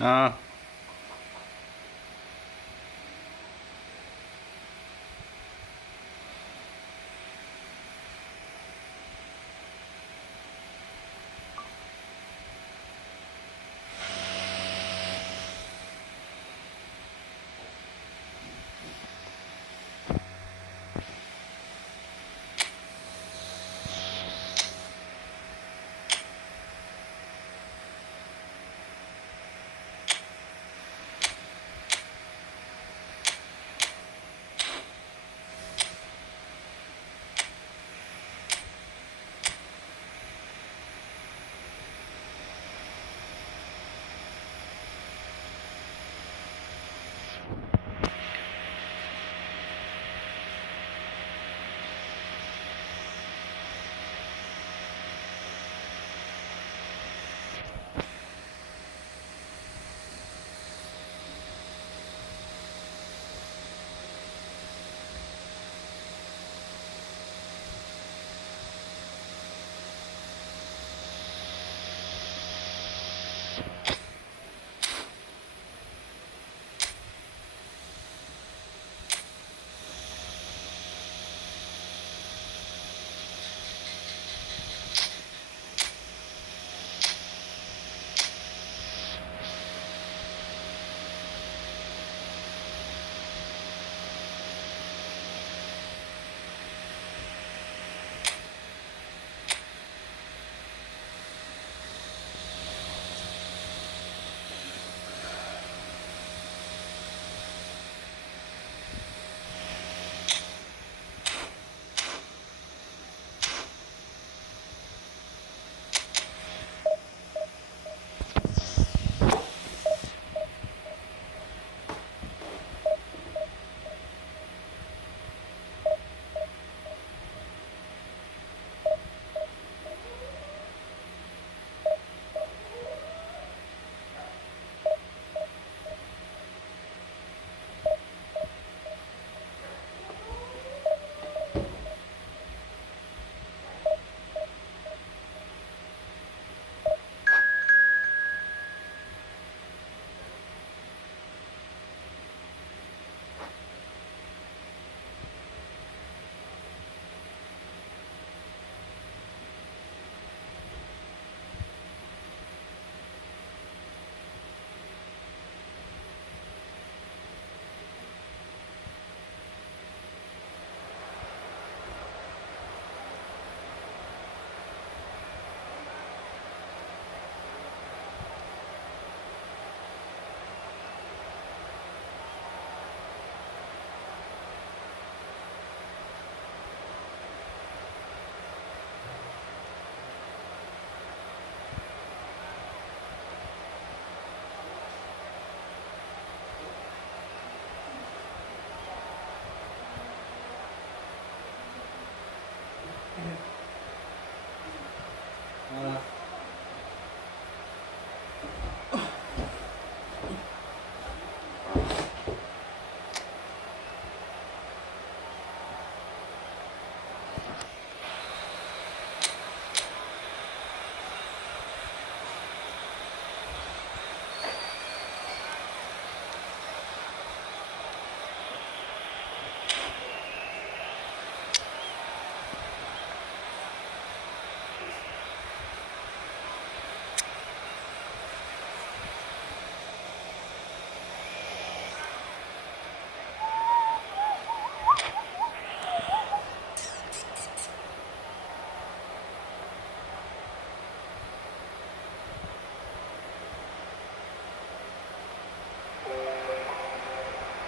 Ah.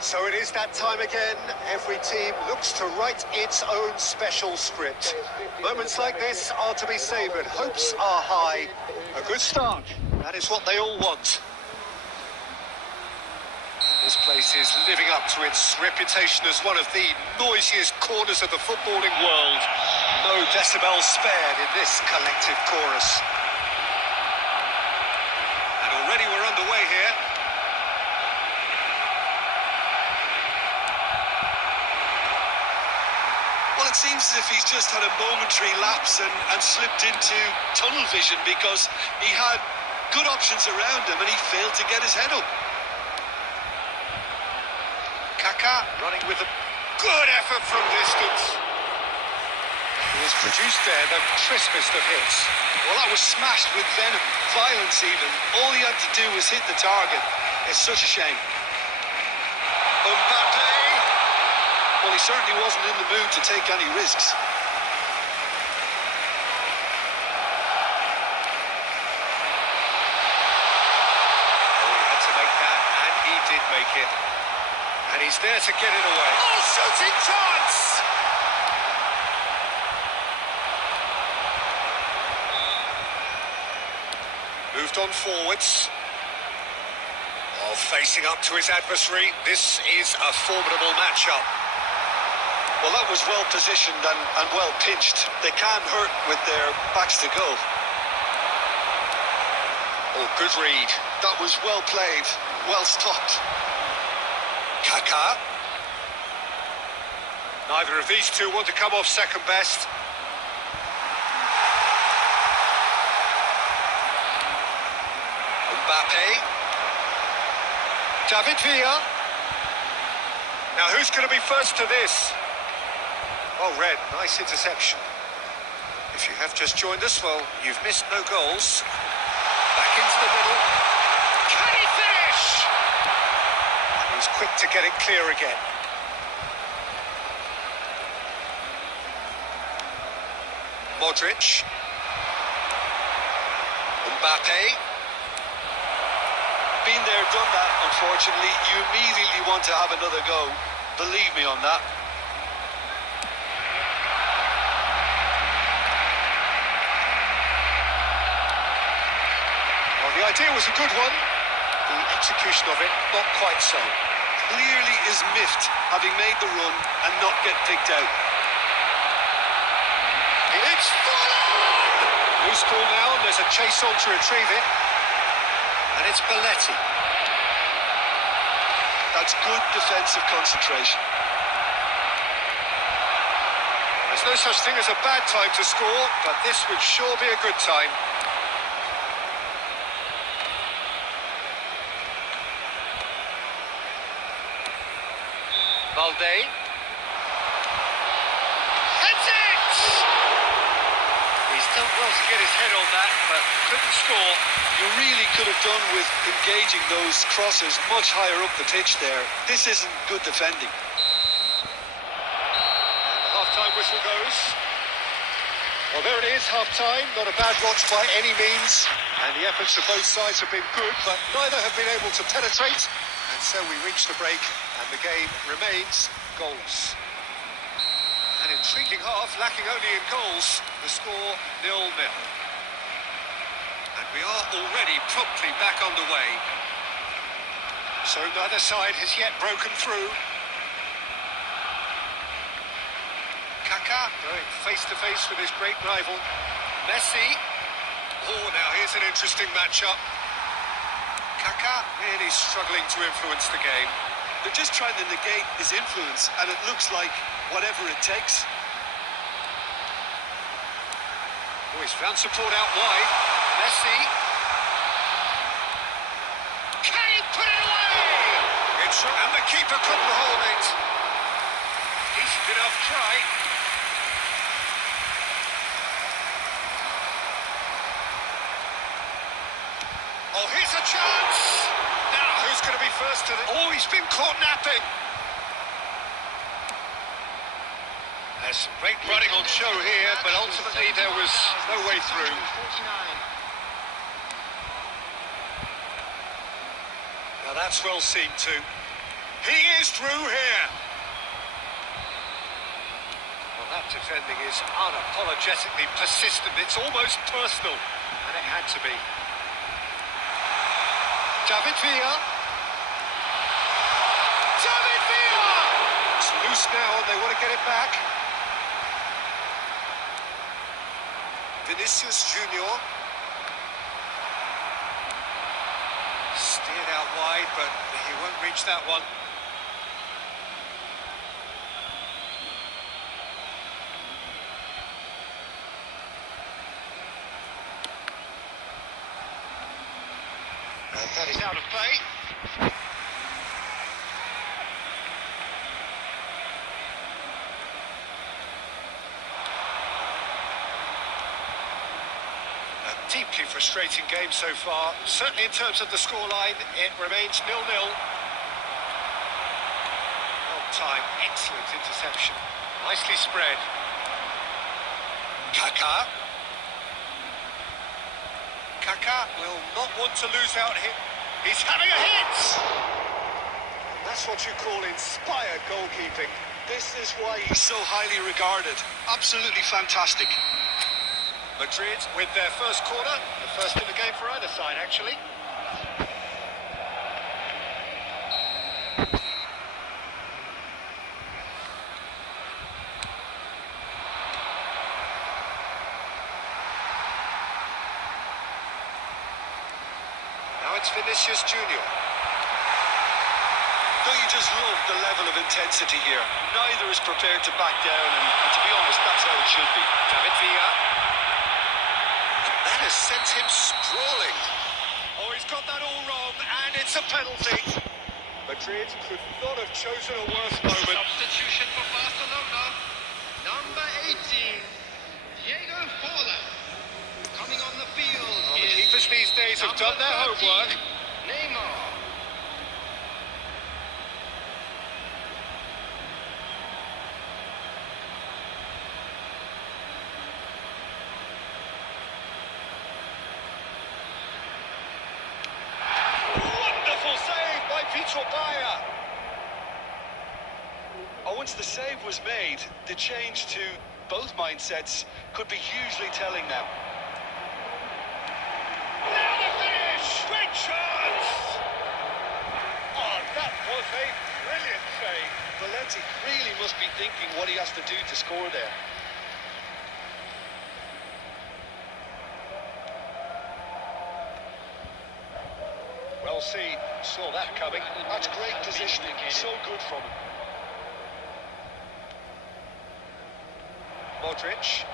So it is that time again. Every team looks to write its own special script. Moments like this are to be savoured. Hopes are high. A good start. That is what they all want. This place is living up to its reputation as one of the noisiest corners of the footballing world. No decibels spared in this collective chorus. And already we're underway here. Well, it seems as if he's just had a momentary lapse and slipped into tunnel vision, because he had good options around him, and he failed to get his head up. Kaka running with a good effort from distance. He has produced there the crispest of hits. Well, that was smashed with venom, violence even. All he had to do was hit the target. It's such a shame. Mbappe. Well, he certainly wasn't in the mood to take any risks. Oh, he had to make that, and he did make it. And he's there to get it away. Oh, shooting chance! Moved on forwards. Oh, facing up to his adversary. This is a formidable matchup. Well, that was well positioned and well pinched. They can't hurt with their backs to goal. Oh, good read. That was well played, well stopped. Kaka. Neither of these two want to come off second best. Mbappe. David Villa. Now, who's going to be first to this? Oh, Red, nice interception. If you have just joined us, well, you've missed no goals. Back into the middle. Can he finish? And he was quick to get it clear again. Modric. Mbappe. Been there, done that, unfortunately. You immediately want to have another go. Believe me on that. Well, the idea was a good one. The execution of it, not quite so. Clearly is miffed, having made the run and not get picked out. It's full on! Loose ball now, and there's a chase on to retrieve it. And it's Belletti. That's good defensive concentration. There's no such thing as a bad time to score, but this would sure be a good time. Valde. Heads it! He's done well to get his head on that, but couldn't score. You really could have done with engaging those crosses much higher up the pitch there. This isn't good defending. And the half-time whistle goes. Well, there it is, half-time. Not a bad watch by any means. And the efforts of both sides have been good, but neither have been able to penetrate. And so we reach the break, and the game remains goals. An intriguing half, lacking only in goals. The score 0-0. And we are already promptly back underway. So neither side has yet broken through. Kaka going face-to-face with his great rival. Messi. Oh, now here's an interesting matchup. Kaka really struggling to influence the game. They're just trying to negate his influence, and it looks like whatever it takes. Oh, he's found support out wide. Messi. Can he put it away? And the keeper couldn't hold it. Decent enough try. Oh, here's a chance. Now, who's going to be first to the... Oh, he's been caught napping. There's some great running on show here, but ultimately there was no way through. Now that's well seen too. He is through here. Well, that defending is unapologetically persistent. It's almost personal, and it had to be. David Villa. David Villa! It's loose now, and they want to get it back. Vinicius Junior. Steered out wide, but he won't reach that one. That is out of play. A deeply frustrating game so far. Certainly in terms of the scoreline, it remains 0-0. Long time, excellent interception. Nicely spread. Kaka. Kaka will not want to lose out here. He's having a hit! That's what you call inspired goalkeeping. This is why he's so highly regarded. Absolutely fantastic. Madrid with their first corner. The first in the game for either side, actually. Now it's Vinicius Junior. Don't you just love the level of intensity here? Neither is prepared to back down, and to be honest, that's how it should be. David Villa. And that has sent him sprawling. Oh, he's got that all wrong, and it's a penalty. Madrid could not have chosen a worse moment. Substitution for Barcelona. Number 18, Diego Forlan. Coming on the field Well, the is keepers these days have done their number 13, homework. Neymar. Wonderful save by Peter Bayer. Oh, once the save was made, the change to both mindsets could be hugely telling now. Now the finish! Great chance! Oh, that was a brilliant save. Valenti really must be thinking what he has to do to score there. Well seen, saw that coming. That's great positioning, so good from him. Modric.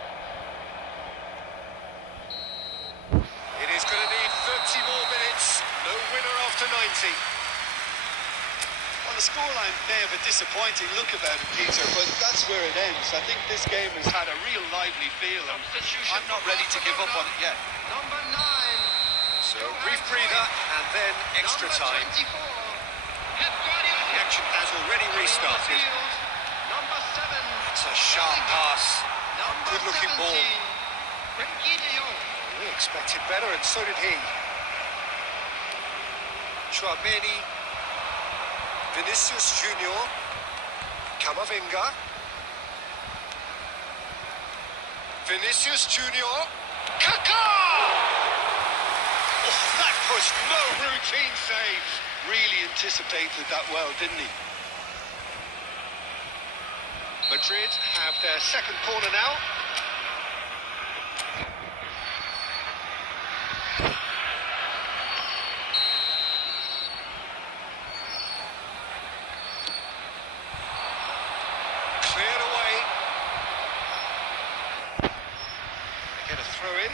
It is going to need 30 more minutes. No winner after 90. Well, the scoreline may have a disappointing look about it, Peter, but that's where it ends. I think this game has had a real lively feel, and Substitution I'm not ready to give up on it yet. Number 9. So brief breather and then extra Number time. 24, Pep The Guardiola. action has already restarted. Number 7. It's a sharp pass. Number Good looking 17, ball. Frenkie de Jong. We expected better, and so did he. Chouameni, Vinicius Junior, Camavinga, Vinicius Junior, Kaka! Oh, that was no routine save. Really anticipated that well, didn't he? Madrid have their second corner now. Cleared away. They get a throw in.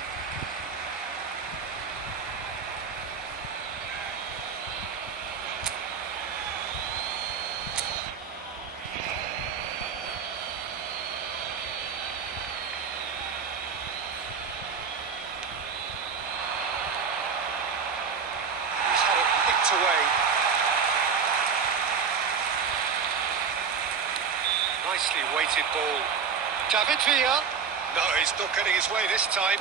He's had it nicked away. Nicely weighted ball. David Villa. No, he's not getting his way this time.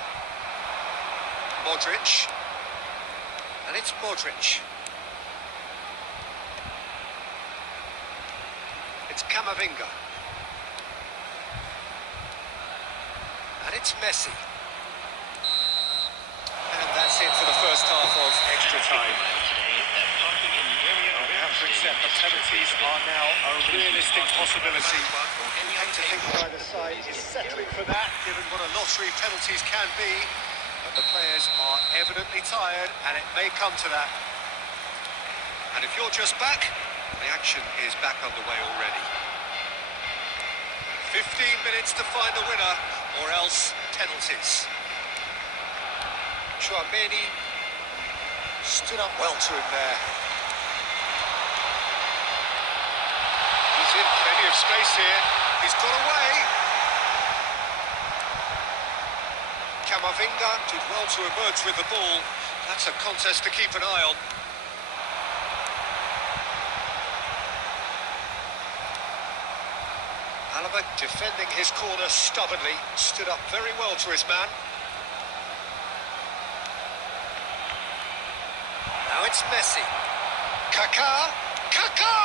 Modric. And it's Modric. It's Camavinga. And it's Messi. And that's it for the first half of extra time. We have to accept that penalties are now a realistic possibility. You hate to think either side is settling for that, given what a lottery penalties can be. But the players are evidently tired, and it may come to that. And if you're just back, the action is back underway already. 15 minutes to find the winner, or else penalties. Chouameni. Stood up well to him there. He's in plenty of space here. He's got away. Kamavinga did well to emerge with the ball. That's a contest to keep an eye on. Alaba defending his corner stubbornly. Stood up very well to his man. Now it's Messi. Kaka! Kaka!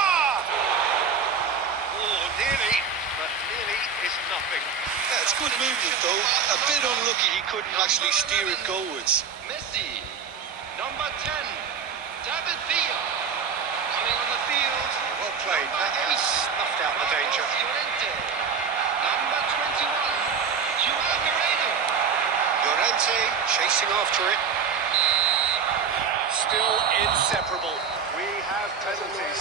Oh, nearly, but nearly is nothing. Yeah, it's good movement though. A bit unlucky he couldn't actually steer it goalwards. Messi. Number 10. David Villa. Coming on the field. Well played. He snuffed out the danger. Llorente. Number 21. Joao Guerrero. Llorente chasing after it. Still inseparable. We have penalties.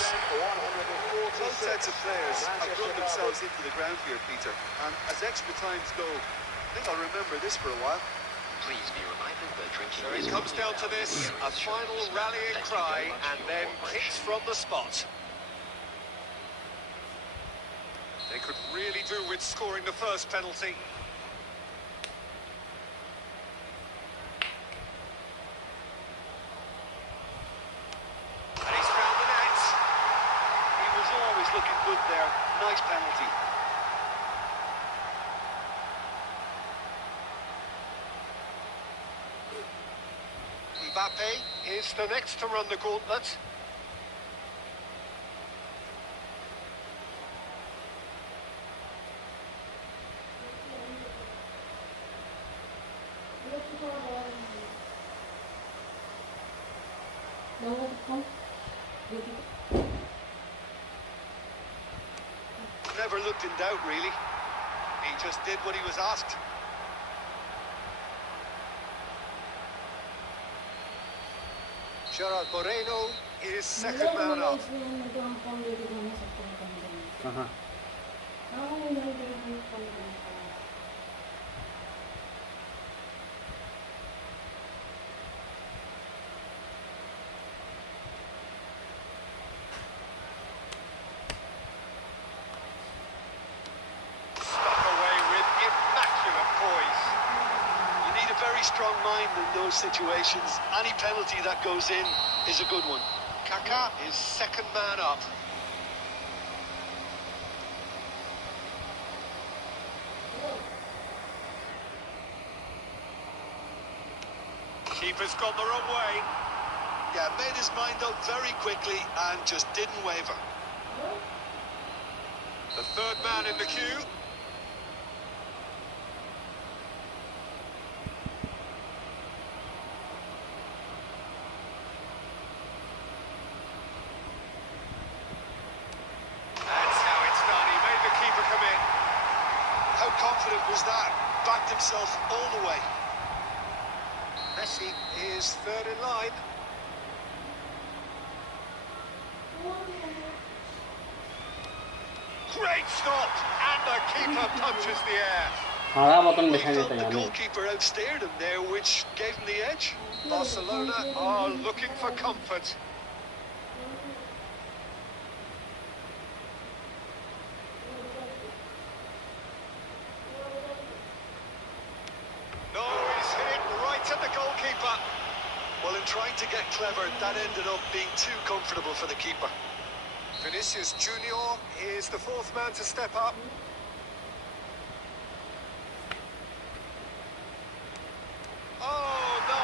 Both sets of players have run themselves into the ground here, Peter. And as extra times go, I think I'll remember this for a while. Please be reminded that drinking So is it comes down to this, a final rallying cry, and then kicks from the spot. They could really do with scoring the first penalty. And he's found the net. He was always looking good there. Nice penalty. Mbappe is the next to run the gauntlet. Never looked in doubt, really. He just did what he was asked. Gerard Moreno is second man up. Stuck away with immaculate poise. You need a very strong mind in those situations. Any penalty that goes in is a good one. Kaka is second man up. Keeper's gone the wrong way. Yeah, made his mind up very quickly and just didn't waver. The third man in the queue. That's how it's done. He made the keeper come in. How confident was that? Backed himself all the way. Messi is third in line. Great stop, and the keeper punches the air. हाँ button He दिखाई felt देता the है हमें goalkeeper outsteered him there, which gave him the edge. Barcelona Are looking for comfort. No, he's hit right at the goalkeeper. Well, in trying to get clever, that ended up being too comfortable for the keeper. Vinicius Junior is the fourth man to step up. Oh, no.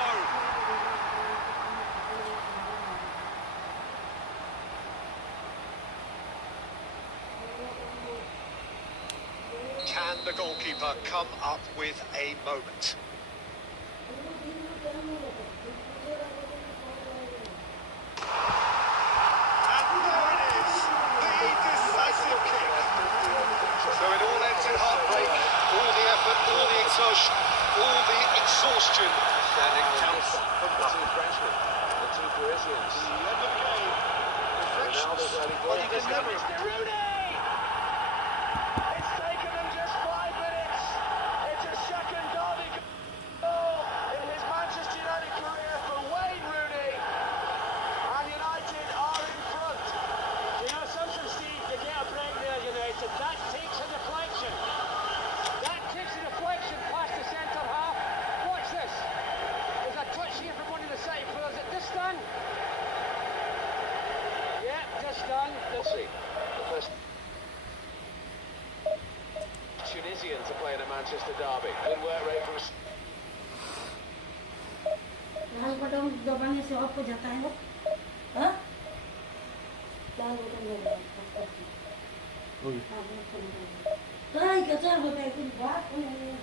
Can the goalkeeper come up with a moment? And there it is, the decisive kick. So it all ends in heartbreak. All the effort, all the exertion, all the exhaustion. And it counts for nothing. The end of the game. Reflections. But he can never. It's taken them just 5 minutes. It's a second derby goal in his Manchester United career for Wayne Rooney. the derby. Good work, referee. Lal button दबाने से आपको जाता है वो, हाँ? लाल button दबाने। तो क्या चल होता है कुछ बात नहीं है।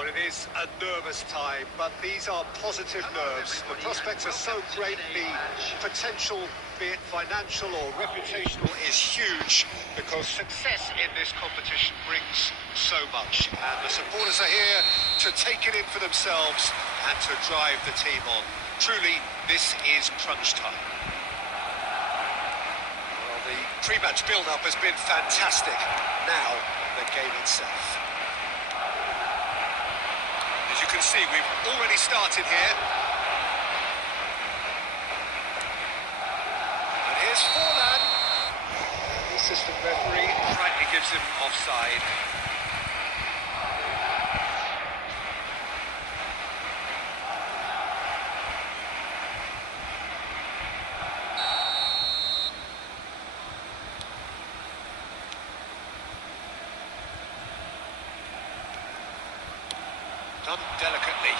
Well, it is a nervous time, but these are positive nerves. The prospects are so great, the potential, be it financial or reputational, is huge because success in this competition brings so much. And the supporters are here to take it in for themselves and to drive the team on. Truly, this is crunch time. Well, the pre-match build-up has been fantastic. Now, the game itself. As you can see, we've already started here. And here's Forlan. And the assistant referee rightly gives him offside. Done delicately.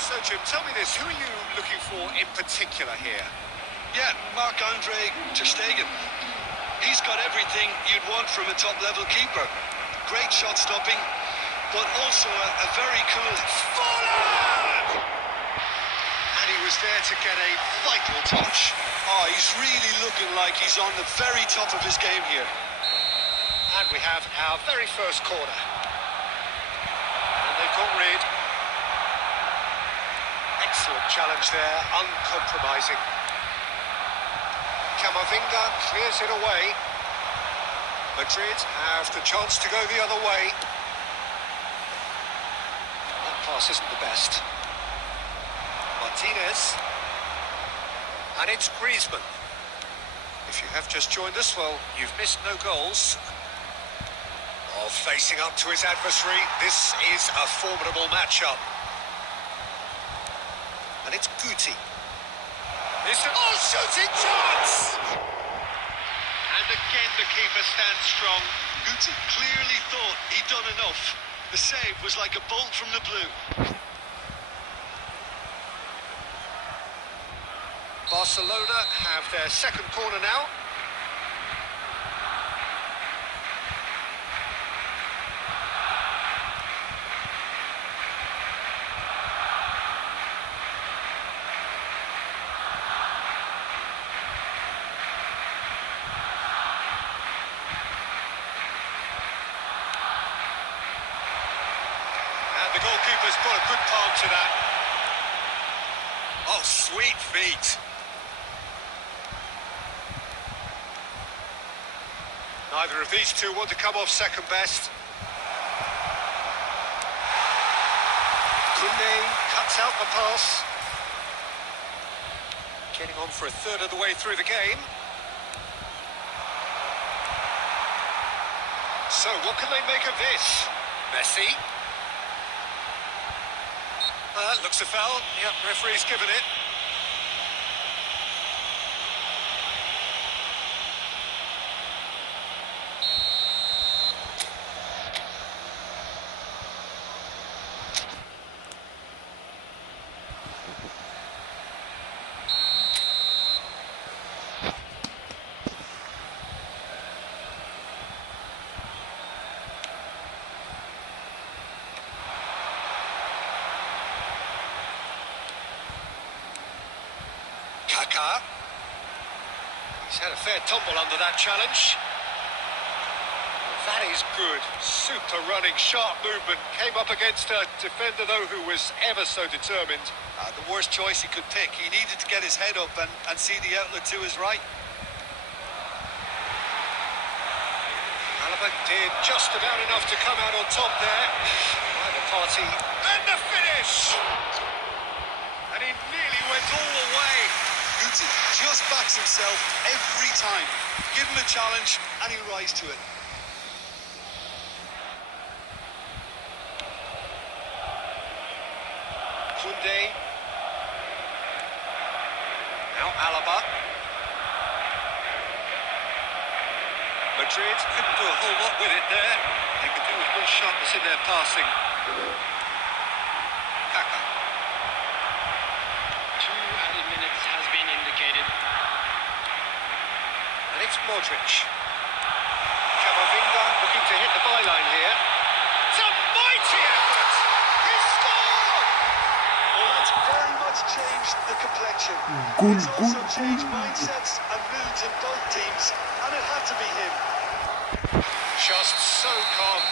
So, Jim, tell me this, who are you looking for in particular here? Yeah, Marc-Andre ter Stegen. He's got everything you'd want from a top-level keeper. Great shot stopping, but also a very cool... Forlan! And he was there to get a vital touch. Oh, he's really looking like he's on the very top of his game here. And we have our very first corner. And they've got rid. Excellent challenge there, uncompromising. Camavinga clears it away. Madrid have the chance to go the other way. That pass isn't the best. Martinez. And it's Griezmann. If you have just joined us, well, you've missed no goals. Oh, facing up to his adversary, this is a formidable matchup. And it's Guti. Oh, shooting chance! And again the keeper stands strong. Guti clearly thought he'd done enough. The save was like a bolt from the blue. Barcelona have their second corner now. And the goalkeeper's put a good palm to that. Oh, sweet feet. Neither of these two want to come off second best. Koundé cuts out the pass. Getting on for a third of the way through the game. So, what can they make of this? Messi. Looks a foul. Yep, referee's given it. Kaka. He's had a fair tumble under that challenge. That is good. Super running, sharp movement. Came up against a defender, though, who was ever so determined. The worst choice he could pick. He needed to get his head up and see the outlet to his right. Alaba did just about enough to come out on top there. Either party. And the finish! And he nearly went all the way. Guti just backs himself every time. Give him a challenge and he'll rise to it. Koundé. Now Alaba. Madrid couldn't do a whole lot with it there. They could do with more sharpness in their passing. Kaka. 2 added minutes has been indicated. And it's Modric. Camavinga looking to hit the byline here. It's a mighty effort! He scored! Well, that's very much changed the complexion. It's also changed mindsets and moods in both teams, and it had to be him. Just so calm.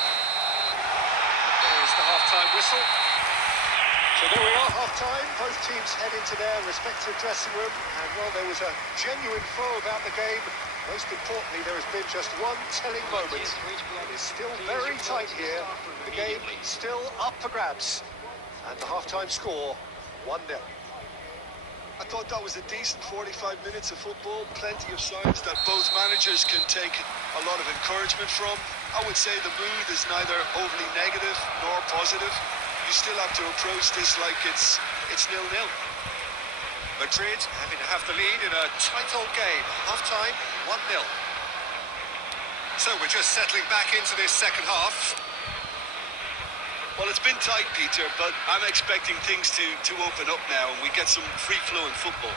There's the half-time whistle. So there we are, half-time. Both teams head into their respective dressing room. And while there was a genuine flow about the game, most importantly, there has been just one telling moment. It is still very tight here. The game still up for grabs. And the half-time score, 1-0. I thought that was a decent 45 minutes of football. Plenty of signs that both managers can take a lot of encouragement from. I would say the mood is neither overly negative nor positive. You still have to approach this like it's 0-0. Madrid having to have the lead in a tight old game. Half-time, 1-0. So we're just settling back into this second half. Well, it's been tight, Peter, but I'm expecting things to open up now and we get some free-flowing football.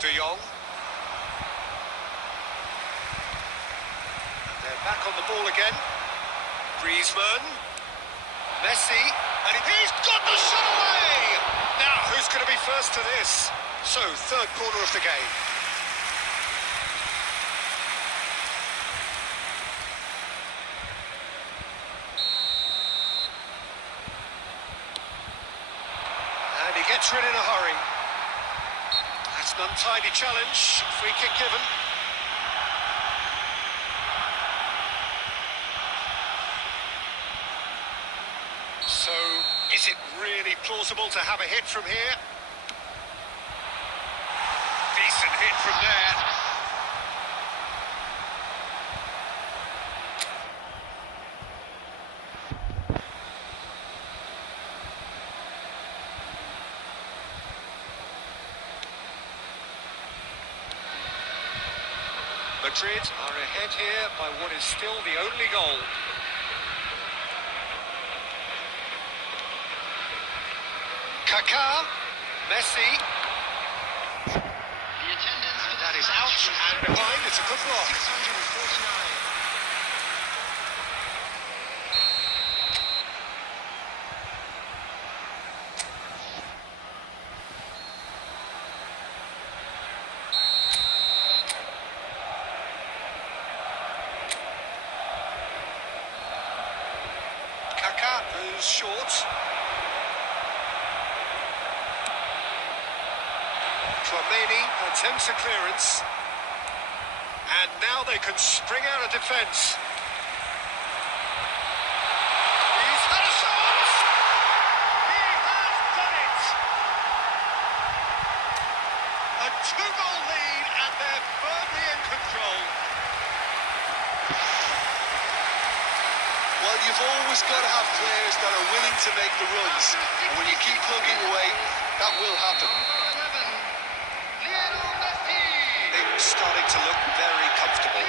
De Jong. And they're back on the ball again. Griezmann. Messi. And he's got the shot away! Now, who's going to be first to this? So, third corner of the game. And he gets rid in a hurry. That's an untidy challenge. Free kick given. So, is it really plausible to have a hit from here? Decent hit from there. Madrid are ahead here by what is still the only goal. Kaka, Messi. The attendance for That this is match out was and behind. It's a good block. 649. Kaka goes short. Tchouaméni attempts a clearance. And now they can spring out of defence. He's had a shot! He has done it! A two-goal lead and they're firmly in control. Well, you've always got to have players that are willing to make the runs. And when you keep plugging away, that will happen. Number 11, Lionel Messi. Things starting to look very comfortable.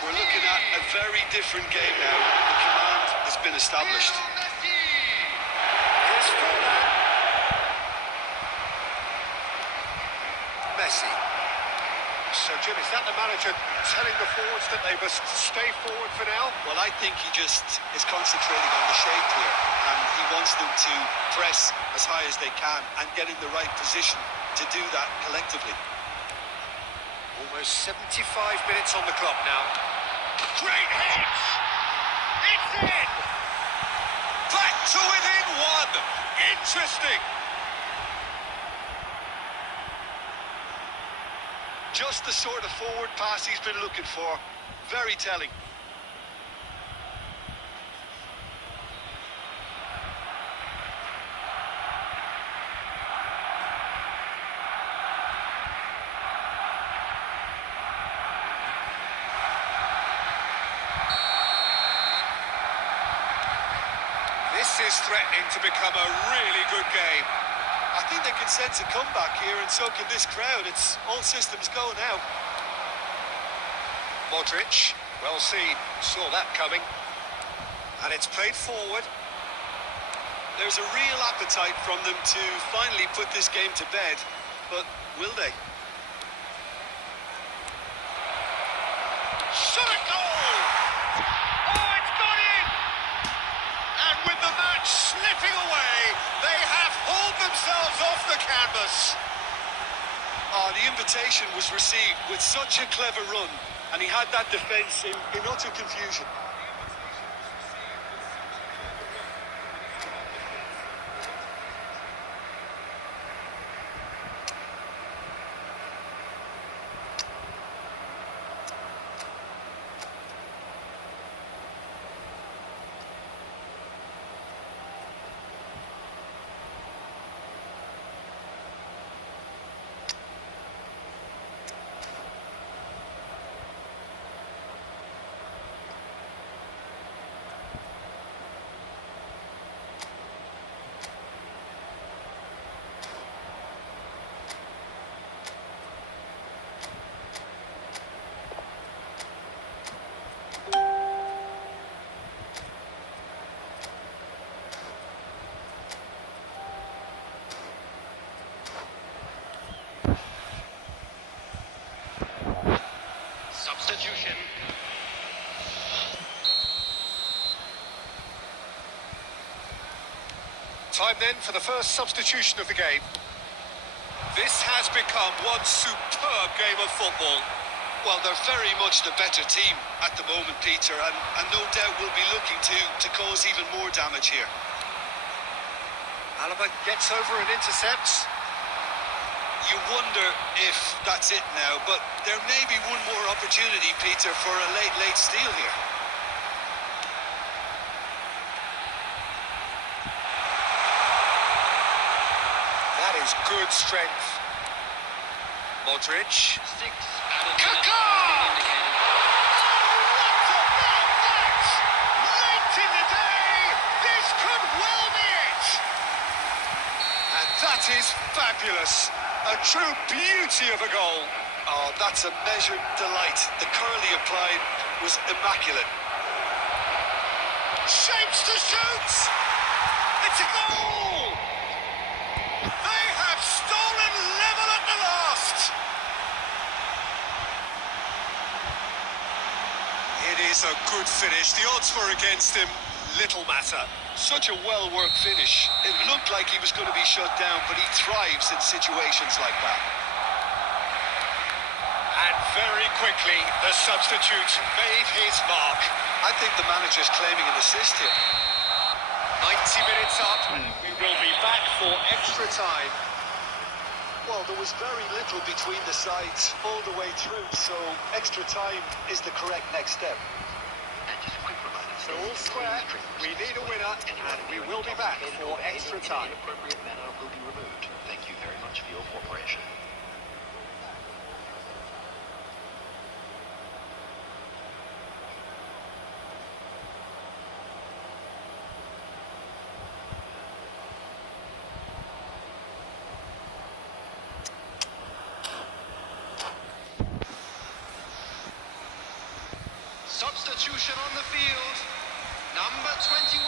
We're looking at a very different game now. The command has been established. Lionel Messi. Here's Forlan. Messi. So, Jim, is that the manager telling the forwards that they must stay forward for now? Well, I think he just is concentrating on the shape here, and he wants them to press as high as they can and get in the right position to do that collectively. Almost 75 minutes on the clock now. Great hit. It's in. Back to within one. Interesting. Just the sort of forward pass he's been looking for. Very telling. This is threatening to become a really good game. I think they can sense a comeback here, and so can this crowd. It's all systems go now. Modric, well seen, saw that coming. And it's played forward. There's a real appetite from them to finally put this game to bed, but will they? Shot a goal! Oh, it's gone in! And with the match slipping away, they have hauled themselves off the canvas. Oh, the invitation was received with such a clever run, and he had that defence in utter confusion. Substitution. Time then for the first substitution of the game. This has become one superb game of football. Well, they're very much the better team at the moment, Peter, and no doubt will be looking to cause even more damage here. Alaba gets over and intercepts. You wonder if that's it now, but there may be one more opportunity, Peter, for a late steal here. That is good strength. Modric. 6 added Kaka! minutes have been indicated. What about that? Late in the day, this could well be it. And that is fabulous. A true beauty of a goal. Oh, that's a measured delight. The curl he applied was immaculate. Shapes to shoot! It's a goal! They have stolen level at the last! It is a good finish. The odds were against him. Little matter. Such a well-worked finish. It looked like he was going to be shut down, but he thrives in situations like that. And very quickly, the substitute made his mark. I think the manager's claiming an assist here. 90 minutes up, we will be back for extra time. Well, there was very little between the sides all the way through, so extra time is the correct next step. And just a quick reminder. So all square, we need a winner, and we will be back for extra time. In an appropriate manner will be removed. Thank you very much for your cooperation. Substitution on the field. Number 21,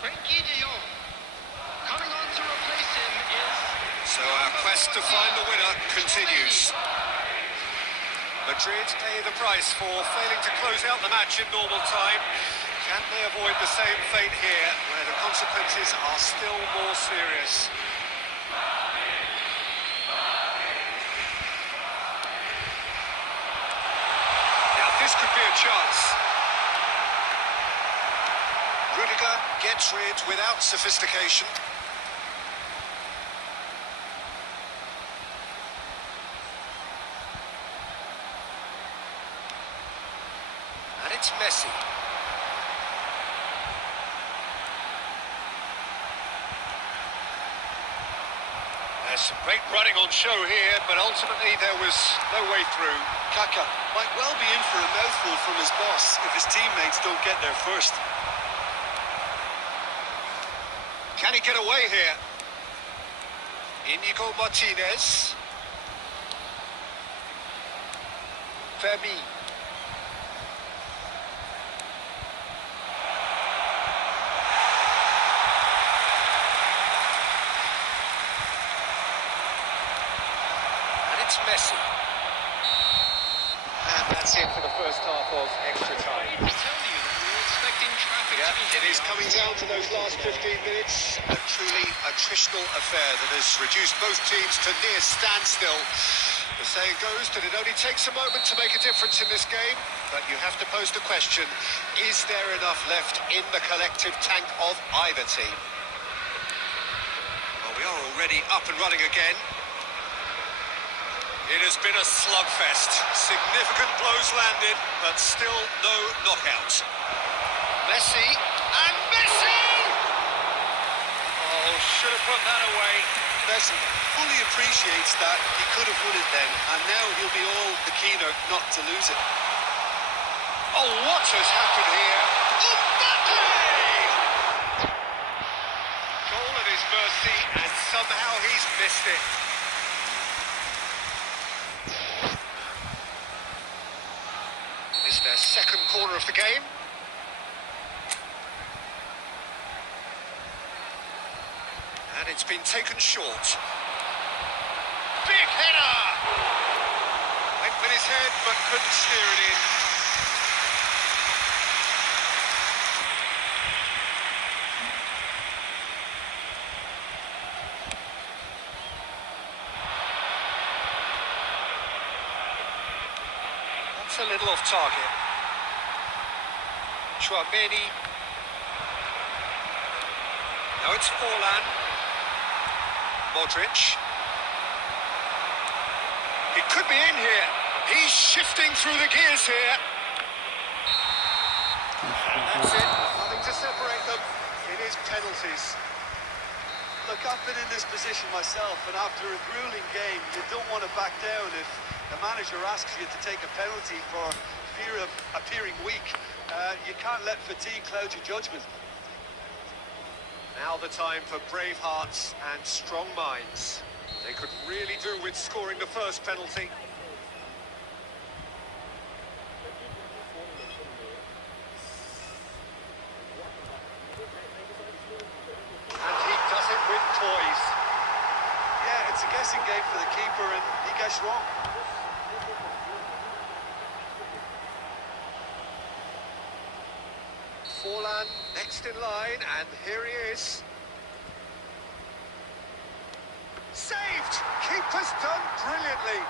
Frankie de Jong. Coming on to replace him is... So our quest to find the winner continues. Madrid pay the price for failing to close out the match in normal time. Can they avoid the same fate here, where the consequences are still more serious? This could be a chance. Rudiger gets rid without sophistication. And it's Messi. There's some great running on show here, but ultimately there was no way through. Kaka might well be in for a mouthful from his boss if his teammates don't get there first. Can he get away here? Inigo Martinez. Femi. And it's Messi. And that's it for the first half of extra time. I tell you that we were expecting traffic Yeah, to be it heavy. is coming down to those last 15 minutes. A truly attritional affair that has reduced both teams to near standstill. The saying goes that it only takes a moment to make a difference in this game, but you have to pose the question, is there enough left in the collective tank of either team? Well, we are already up and running again. It has been a slugfest. Significant blows landed, but still no knockout. Messi, and Messi! Oh, should have put that away. Messi fully appreciates that he could have won it then, and now he'll be all the keener not to lose it. Oh, what has happened here? Mbappe! Goal at his mercy, and somehow he's missed it. Is their second corner of the game. And it's been taken short. Big header! Went with his head, but couldn't steer it in. That's a little off target. Chouameni. Now it's Forlan. Modric. He could be in here. He's shifting through the gears here. And that's it. Nothing to separate them. It is penalties. Look, I've been in this position myself, and after a grueling game, you don't want to back down if the manager asks you to take a penalty for fear of appearing weak. You can't let fatigue cloud your judgment. Now the time for brave hearts and strong minds. They could really do with scoring the first penalty. And he does it with poise. Yeah, it's a guessing game for the keeper, and he guessed wrong. Forlan next in line, and here he is. Saved! Keeper's done brilliantly.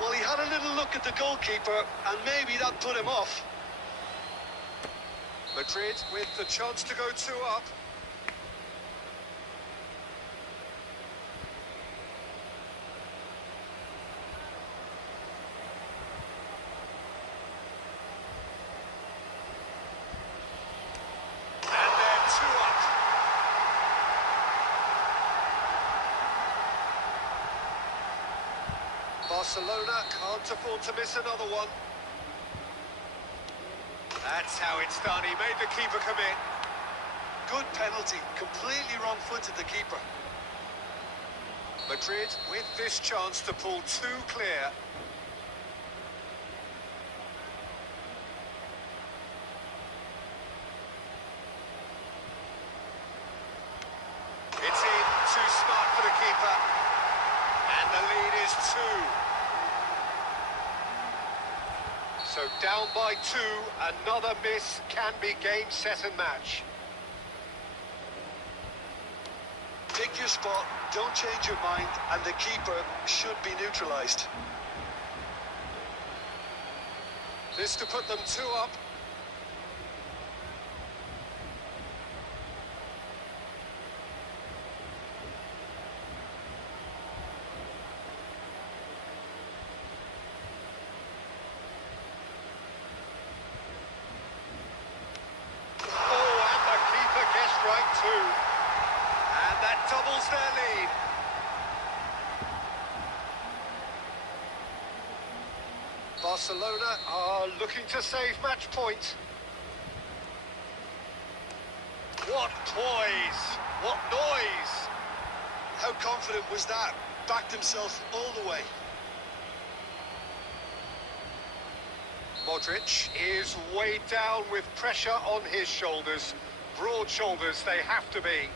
Well, he had a little look at the goalkeeper, and maybe that put him off. Madrid with the chance to go 2 up. And they're 2 up. Barcelona can't afford to miss another one. That's how it's done. He made the keeper commit. Good penalty. Completely wrong-footed, the keeper. Madrid with this chance to pull 2 clear. It's in. Too smart for the keeper. And the lead is 2. So down by 2, another miss can be game, set and match. Pick your spot, don't change your mind, and the keeper should be neutralised. This to put them 2 up. Right too. And that doubles their lead. Barcelona are looking to save match point. What poise! What noise! How confident was that? Backed himself all the way. Modric is weighed down with pressure on his shoulders. Broad shoulders they have to be.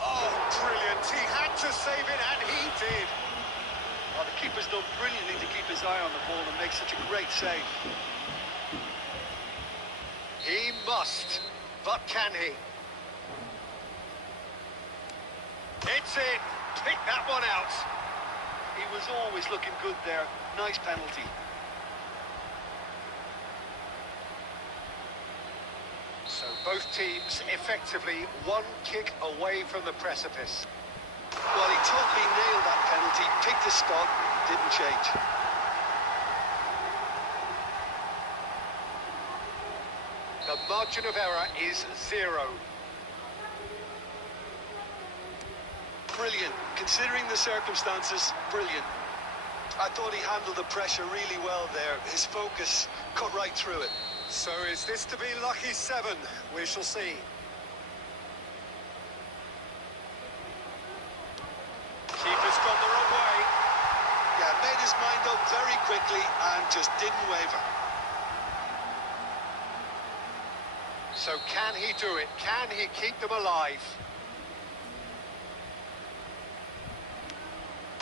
Oh, brilliant. He had to save it, and he did. Oh, the keeper's done brilliantly to keep his eye on the ball and make such a great save. He must, but can he? It's in. Pick that one out. He was always looking good there. Nice penalty. So both teams effectively 1 kick away from the precipice. Well, he totally nailed that penalty, picked the spot, didn't change. The margin of error is 0. Brilliant. Considering the circumstances, brilliant. I thought he handled the pressure really well there. His focus cut right through it. So is this to be lucky 7? We shall see. Keeper's gone the wrong way. Yeah, made his mind up very quickly and just didn't waver. So can he do it? Can he keep them alive?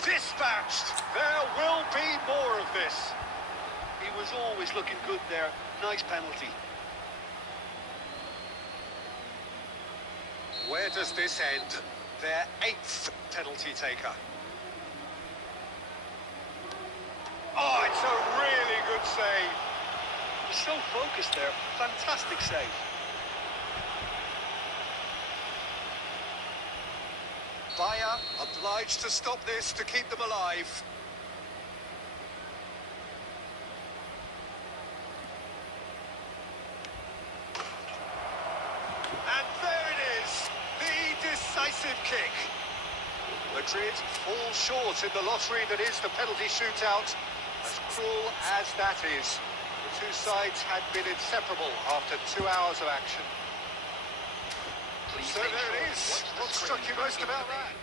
Dispatched! There will be more of this. He was always looking good there. Nice penalty. Where does this end? Their 8th penalty taker. Oh, it's a really good save. He was so focused there. Fantastic save. Bayer obliged to stop this to keep them alive. And there it is, the decisive kick. Madrid fall short in the lottery that is the penalty shootout. As cruel as that is, it's two sides had been inseparable after 2 hours of action. Please So make there sure it you is. watch the What screen struck you most during the about game. that?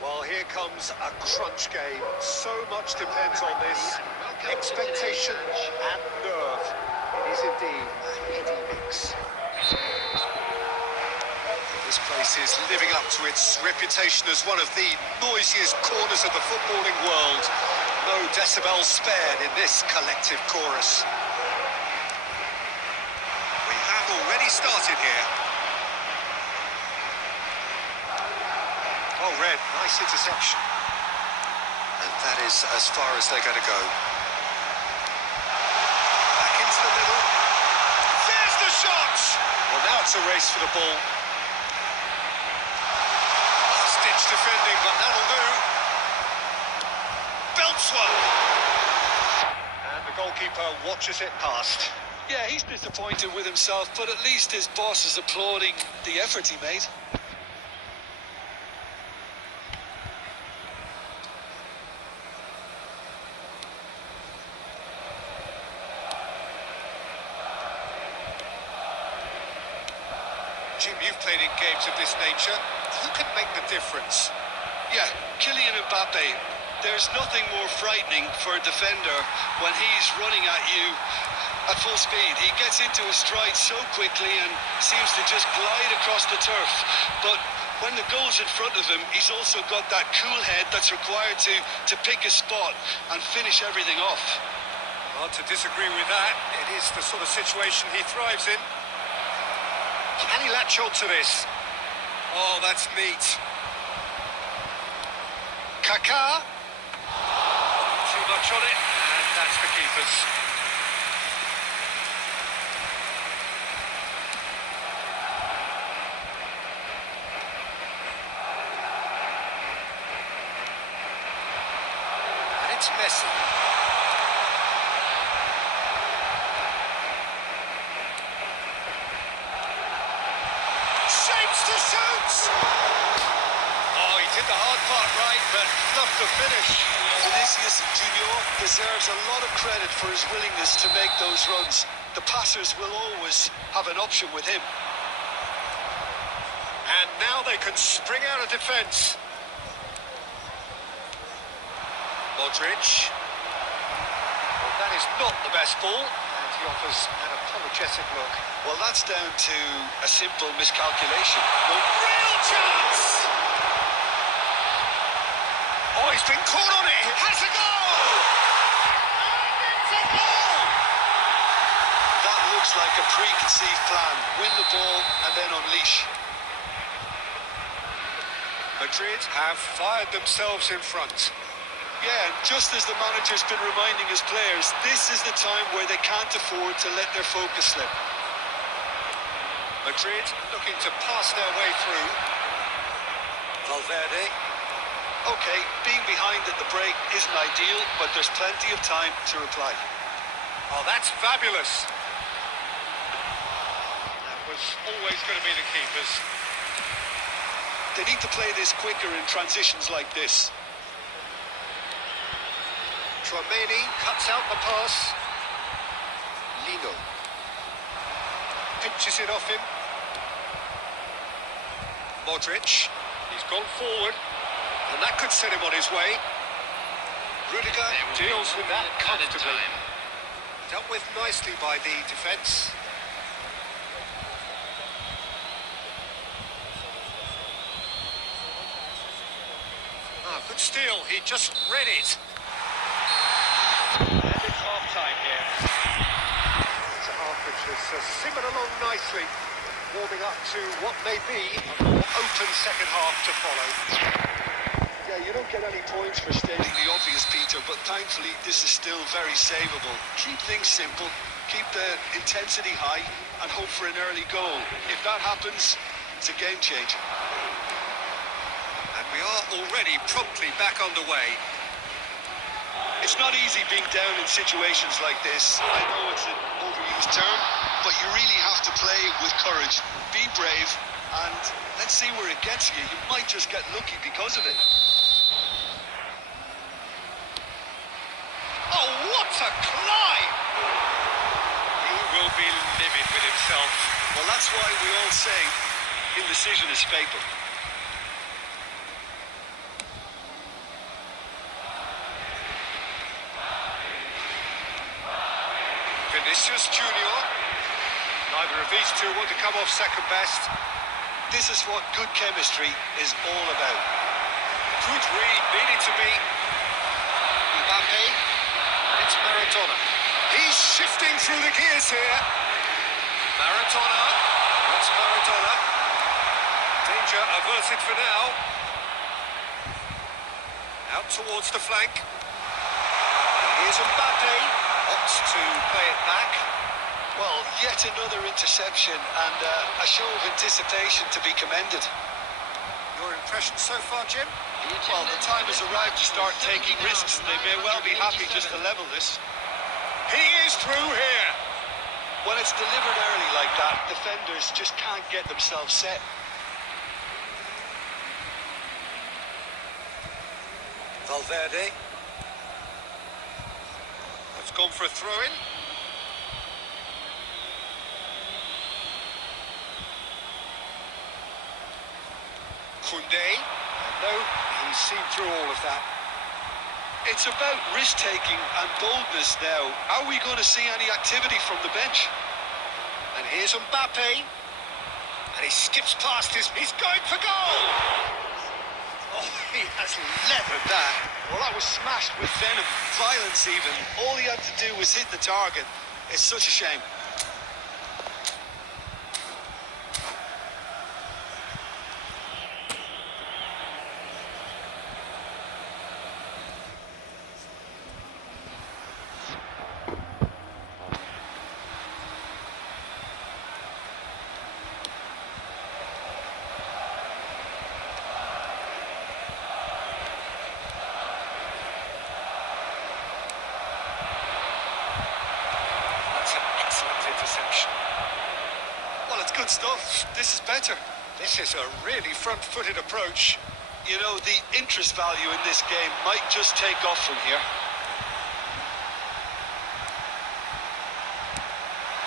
Well, here comes a crunch game. So much depends on this. Expectation and nerve. It is indeed a heady mix. This place is living up to its reputation as one of the noisiest corners of the footballing world. No decibels spared in this collective chorus. We have already started here. Oh, Red, nice interception. And that is as far as they're going to go. Back into the middle. There's the shot! Well, now it's a race for the ball. Last-ditch defending, but that'll do. Belts one. And the goalkeeper watches it past. Yeah, he's disappointed with himself, but at least his boss is applauding the effort he made. Jim, you've played in games of this nature. Who can make the difference? Yeah, Kylian Mbappe. There's nothing more frightening for a defender when he's running at you at full speed. He gets into his stride so quickly and seems to just glide across the turf. But when the goal's in front of him, he's also got that cool head that's required to pick a spot and finish everything off. Hard to disagree with that. It is the sort of situation he thrives in. Can he latch on to this? Oh, that's neat. Kaka. Too much on it, and that's the keeper's. And it's Messi. Shapes to shoot! Oh, he did the hard part right, but enough to finish. Vinicius Junior deserves a lot of credit for his willingness to make those runs. The passers will always have an option with him. And now they can spring out of defence. Modric. Well, that is not the best ball, and he offers an apologetic look. Well, that's down to a simple miscalculation. Real chance! Oh, he's been caught on it. Has a goal! And it's a goal! That looks like a preconceived plan. Win the ball and then unleash. Madrid have fired themselves in front. Yeah, and just as the manager's been reminding his players, this is the time where they can't afford to let their focus slip. Madrid looking to pass their way through. Valverde. Okay, being behind at the break isn't ideal, but there's plenty of time to reply. Oh, that's fabulous. That was always going to be the keeper's. They need to play this quicker in transitions like this. Tchouaméni cuts out the pass. Lino pinches it off him. Modric, he's gone forward, and that could set him on his way. Rudiger deals with that comfortably. Dealt with nicely by the defence. Ah, good steal, he just read it. And it's half-time here. It's a half which has simmered along nicely, warming up to what may be a more open second half to follow. Yeah, you don't get any points for stating the obvious, Peter, but thankfully this is still very savable. Keep things simple, keep the intensity high, and hope for an early goal. If that happens, it's a game changer. And we are already promptly back underway. It's not easy being down in situations like this. I know it's an overused term, but you really have to play with courage. Be brave, and let's see where it gets you. You might just get lucky because of it. Oh, what a climb! He will be livid with himself. Well, that's why we all say indecision is fatal. Vinicius Junior. Neither of these two want to come off second best. This is what good chemistry is all about. Good read, needed to be. Mbappe. It's Maradona. He's shifting through the gears here. Maradona. That's Maradona. Danger averted for now. Out towards the flank. Here's Mbappe. Opts to play it back. Well, yet another interception and a show of anticipation to be commended. Your impression so far, Jim? Well, the time has arrived to start taking risks, and they may well be happy just to level this. He is through here. When it's delivered early like that, defenders just can't get themselves set. Valverde. It's gone for a throw-in. Koundé. No, he's seen through all of that. It's about risk-taking and boldness now. Are we going to see any activity from the bench? And here's Mbappe. And he skips past his... He's going for goal! Oh, he has leathered that. Well, that was smashed with venom, violence even. All he had to do was hit the target. It's such a shame. Well, it's good stuff. This is better. This is a really front-footed approach. You know, the interest value in this game might just take off from here.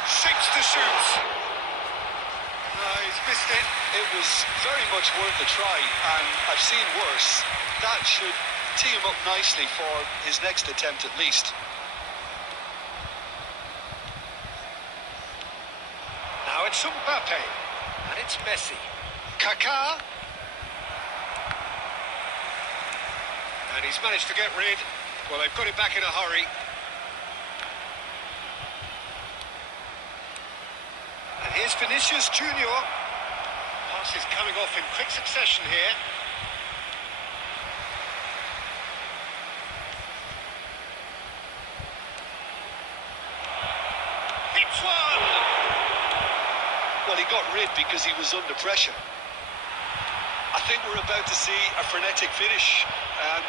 Sinks to shoot. He's missed it. It was very much worth a try, and I've seen worse. That should tee him up nicely for his next attempt at least. Now it's Mbappe. And it's Messi. Kaka. And he's managed to get rid. Well, they've got it back in a hurry. And here's Vinicius Junior. Pass is coming off in quick succession here. Hits one! Well, he got rid because he was under pressure. I think we're about to see a frenetic finish.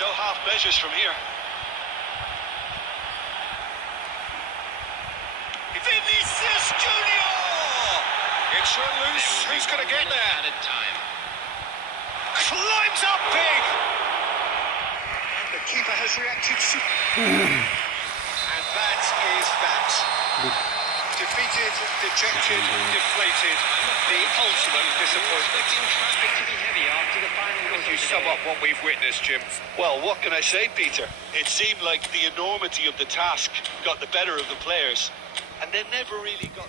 No half measures from here. Vinicius Junior! It's run loose. Who's going to get there? Added time. Climbs up big! And the keeper has reacted and that is that. Defeated, dejected, deflated. The ultimate disappointment. Traffic to be heavy after the final whistle. You sum up what we've witnessed, Jim. Well, what can I say, Peter? It seemed like the enormity of the task got the better of the players, and they never really got...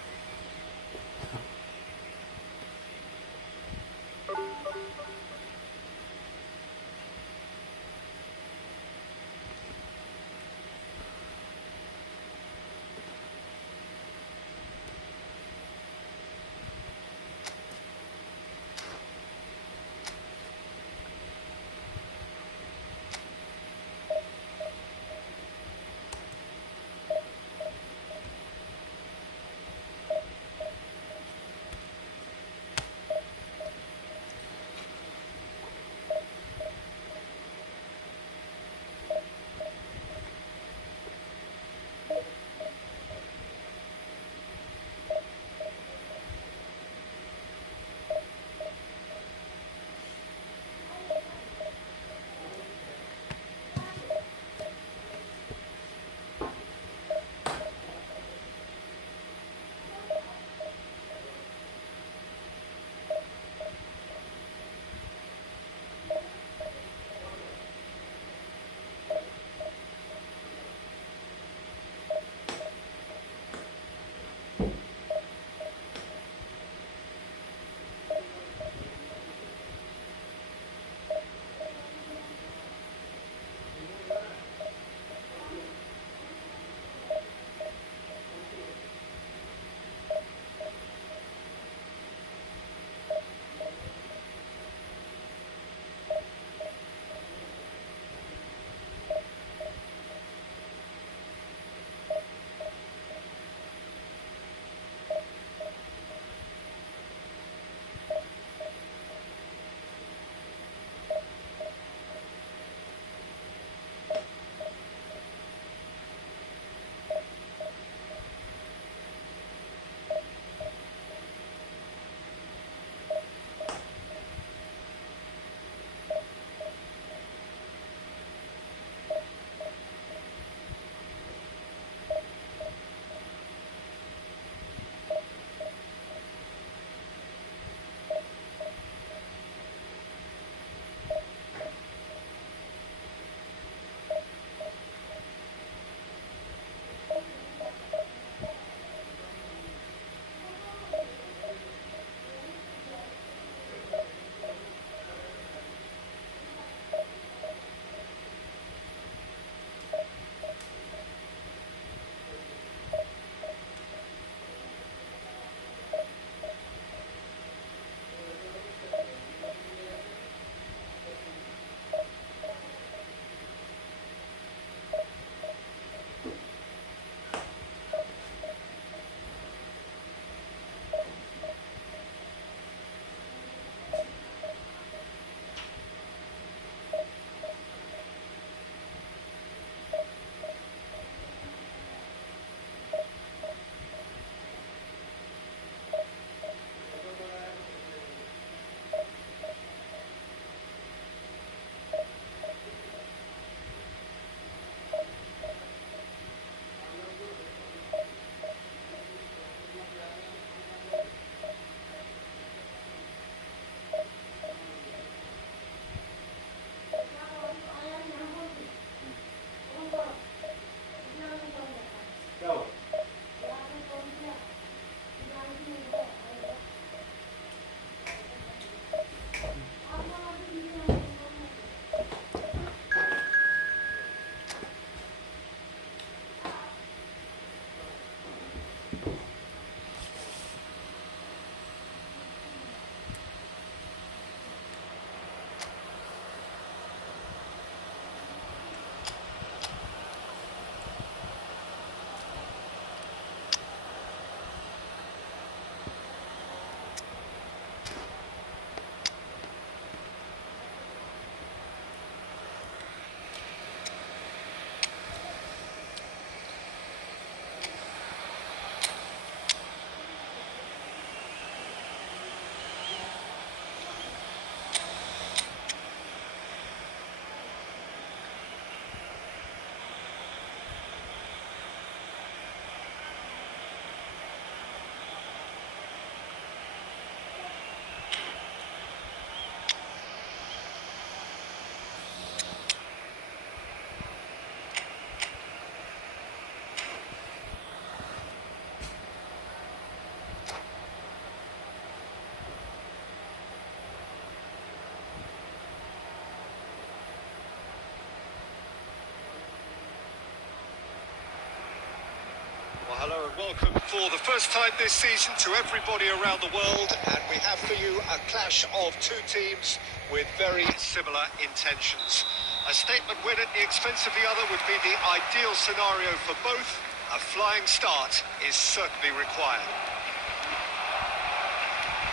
Welcome for the first time this season to everybody around the world, and we have for you a clash of two teams with very similar intentions. A statement win at the expense of the other would be the ideal scenario for both. A flying start is certainly required.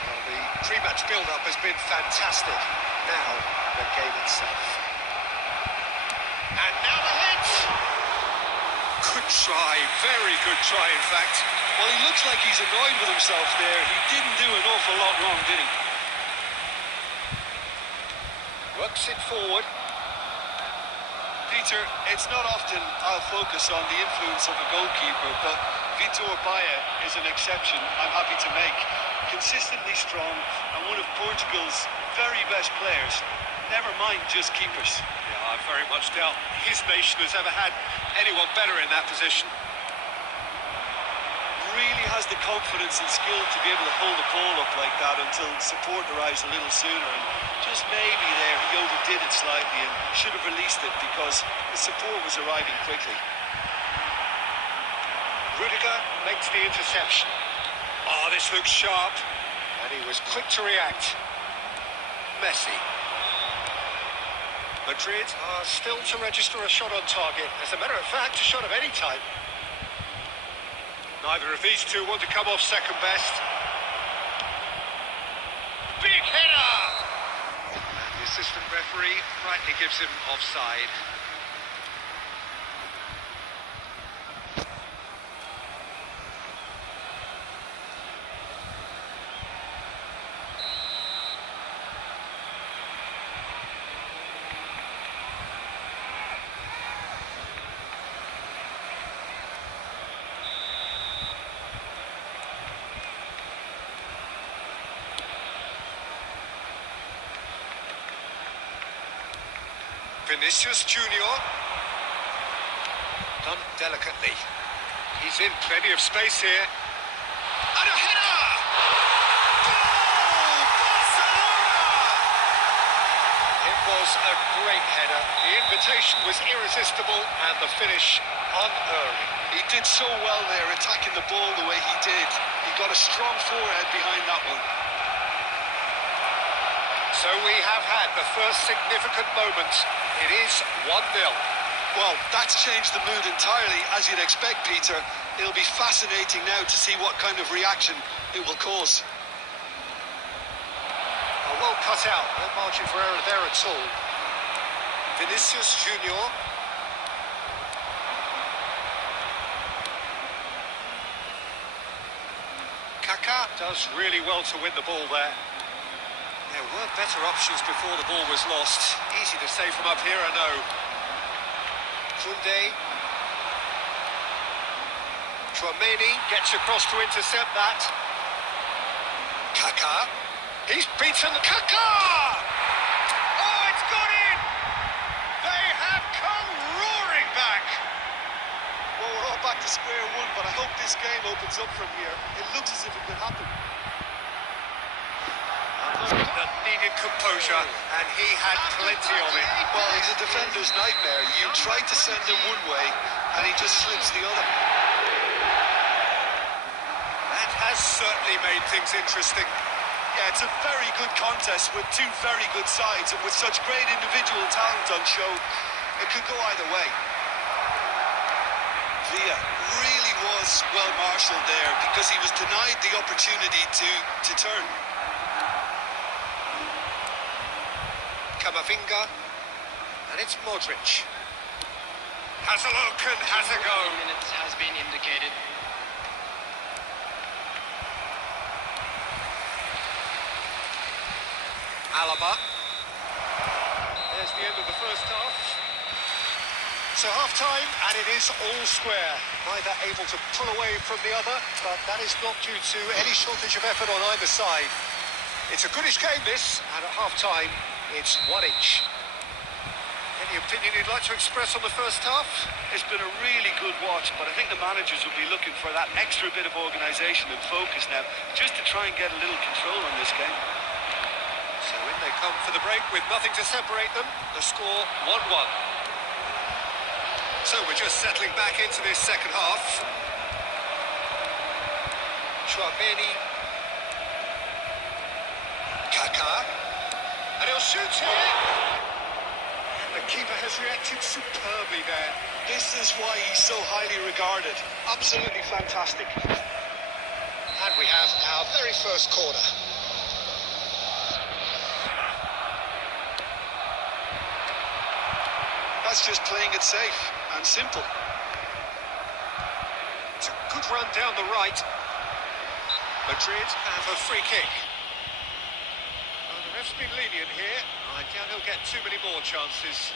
Well, the pre-match build-up has been fantastic. Now, the game itself. And now the hit! Good try, very good try, in fact. Well, he looks like he's annoyed with himself there. He didn't do an awful lot wrong, did he? Works it forward. Peter, it's not often I'll focus on the influence of a goalkeeper, but Vitor Baia is an exception I'm happy to make. Consistently strong and one of Portugal's very best players. Never mind just keepers. Yeah, I very much doubt his nation has ever had anyone better in that position. Really has the confidence and skill to be able to hold the ball up like that until support arrives a little sooner, and just maybe there he overdid it slightly and should have released it because the support was arriving quickly. Rudiger makes the interception. Oh, this looks sharp. And he was quick to react. Messi. Madrid are still to register a shot on target. As a matter of fact, a shot of any type. Neither of these two want to come off second best. Big header! And the assistant referee rightly gives him offside. Vinicius Junior. Done delicately. He's in plenty of space here. And a header! Goal! Barcelona! It was a great header. The invitation was irresistible and the finish unerring. He did so well there, attacking the ball the way he did. He got a strong forehead behind that one. So we have had the first significant moment. It is 1-0. Well, that's changed the mood entirely, as you'd expect, Peter. It'll be fascinating now to see what kind of reaction it will cause. Well cut out, no margin for error there at all. Vinicius Junior. Kaka does really well to win the ball there. There were better options before the ball was lost. Easy to say from up here, I know. Koundé. Tchouameni gets across to intercept that. Kaka. He's beaten Kaka! Oh, it's gone in! They have come roaring back! Well, we're all back to square one, but I hope this game opens up from here. It looks as if it could happen. That needed composure, and he had plenty of it. Well, he's a defender's nightmare. You try to send him one way, and he just slips the other. That has certainly made things interesting. Yeah, it's a very good contest with two very good sides, and with such great individual talent on show, it could go either way. Villa really was well marshalled there because he was denied the opportunity to turn. Kamavinga, and it's Modric. Has a look and has a go. Minutes has been indicated. Alaba. There's the end of the first half. So half-time, and it is all square. Neither able to pull away from the other, but that is not due to any shortage of effort on either side. It's a goodish game, this, and at half-time, it's 1 each. Any opinion you'd like to express on the first half? It's been a really good watch, but I think the managers will be looking for that extra bit of organisation and focus now, just to try and get a little control on this game. So in they come for the break with nothing to separate them. The score 1-1. So we're just settling back into this second half. Chouameni. Kaka. And he'll shoot here. And the keeper has reacted superbly there. This is why he's so highly regarded. Absolutely fantastic. And we have our very first corner. That's just playing it safe and simple. It's a good run down the right. Madrid have a free kick. Oh, the ref's been lenient here. I doubt he'll get too many more chances.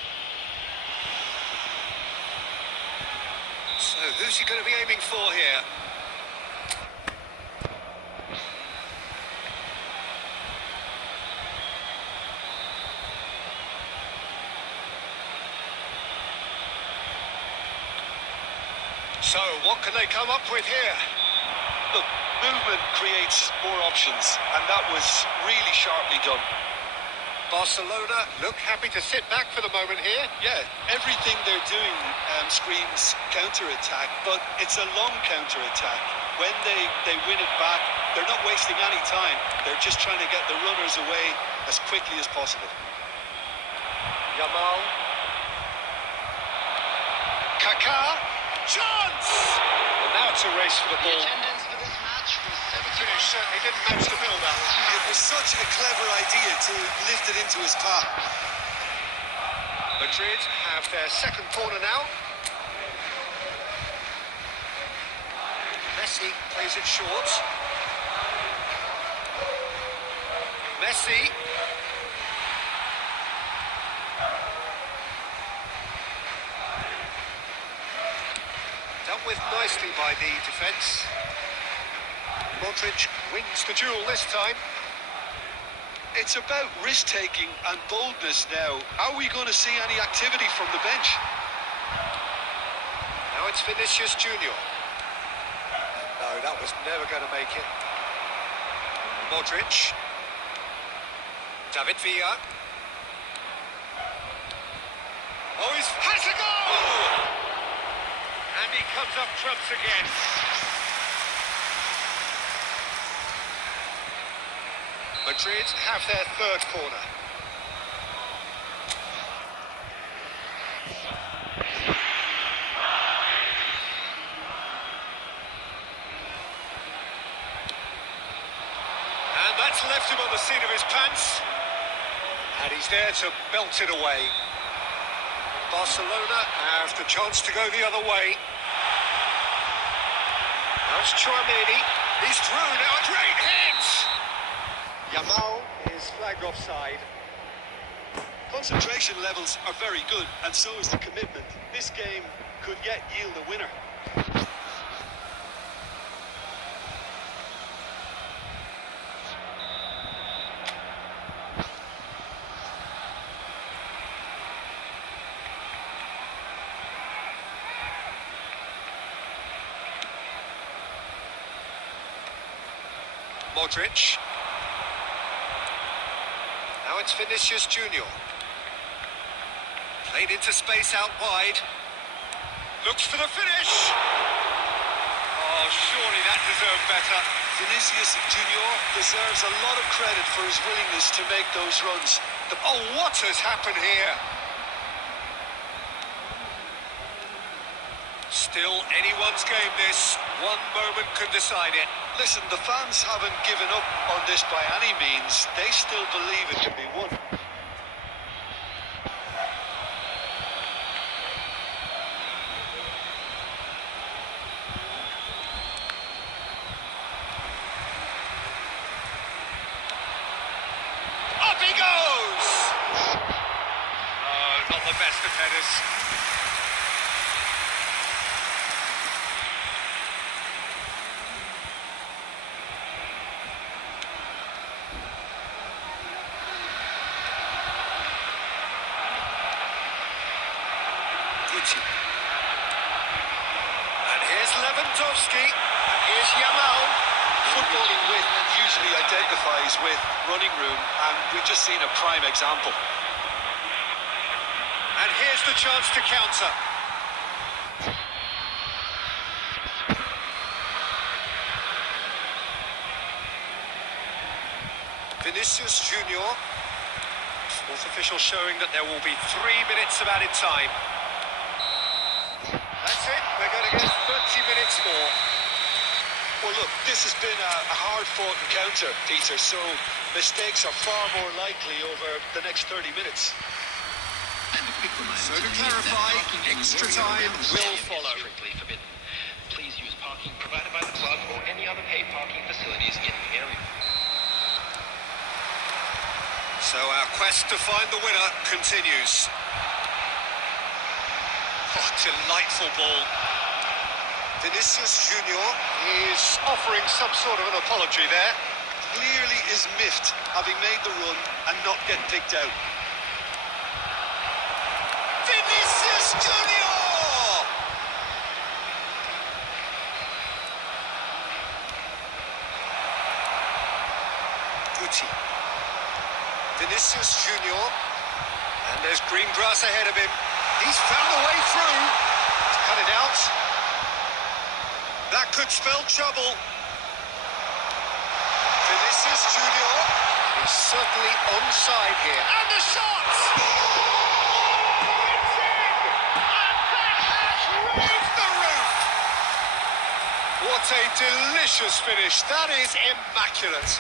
So who's he going to be aiming for here? So, what can they come up with here? Look, movement creates more options, and that was really sharply done. Barcelona look happy to sit back for the moment here. Yeah, everything they're doing screams counter-attack, but it's a long counter-attack. When they win it back, they're not wasting any time. They're just trying to get the runners away as quickly as possible. Yamal. Kaka. Chance! Well, now it's a race for the The ball. attendance for this match was Finish certainly didn't match the build-up. It was such a clever idea to lift it into his path. Madrid have their second corner now. Messi plays it short. Messi. Dealt with nicely by the defence. Modric wins the duel this time. It's about risk-taking and boldness now. Are we going to see any activity from the bench? Now it's Vinicius Junior. No, that was never going to make it. Modric. David Villa. Oh, he's has a goal! And he comes up trumps again. Madrid have their third corner. And that's left him on the seat of his pants. And he's there to belt it away. Barcelona have the chance to go the other way. Now it's Chouameni. He's through now. A great hit! Yamal is flagged offside. Concentration levels are very good, and so is the commitment. This game could yet yield a winner. Modric. Now it's Vinicius Junior. Played into space out wide. Looks for the finish. Oh, surely that deserved better. Vinicius Junior deserves a lot of credit for his willingness to make those runs. Oh, what has happened here? Still anyone's game this. One moment can decide it. Listen, the fans haven't given up on this by any means. They still believe it can be won. Up he goes! Oh, not the best of headers. And here's Lewandowski, and here's Yamal. Footballing with usually identifies with running room, and we've just seen a prime example. And here's the chance to counter. Vinicius Junior. Fourth official showing that there will be 3 minutes of added time. That's it, we're going to get 30 minutes more. Well, look, this has been a hard-fought encounter, Peter, so mistakes are far more likely over the next 30 minutes. And a quick reminder So to today clarify, that parking in extra your time area around the will stadium follow. is strictly forbidden. Please use parking provided by the club or any other paid parking facilities in the area. So our quest to find the winner continues. Oh, delightful ball. Vinicius Junior is offering some sort of an apology there. Clearly is miffed having made the run and not getting picked out. Vinicius Junior! Gucci. Vinicius Junior. And there's green grass ahead of him. He's found a way through. He's cut it out. That could spell trouble. Vinicius Junior is certainly onside here. And the shot! It's in! And that has raised the roof! What a delicious finish. That is immaculate.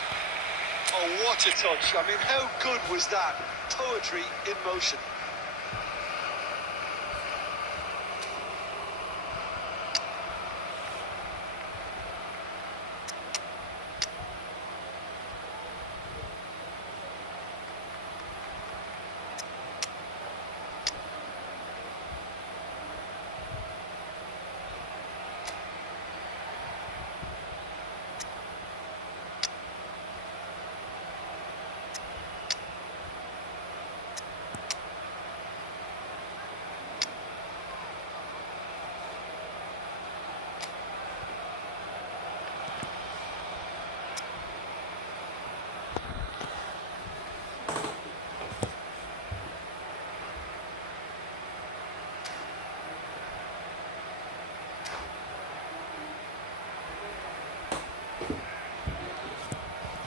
Oh, what a touch. I mean, how good was that? Poetry in motion.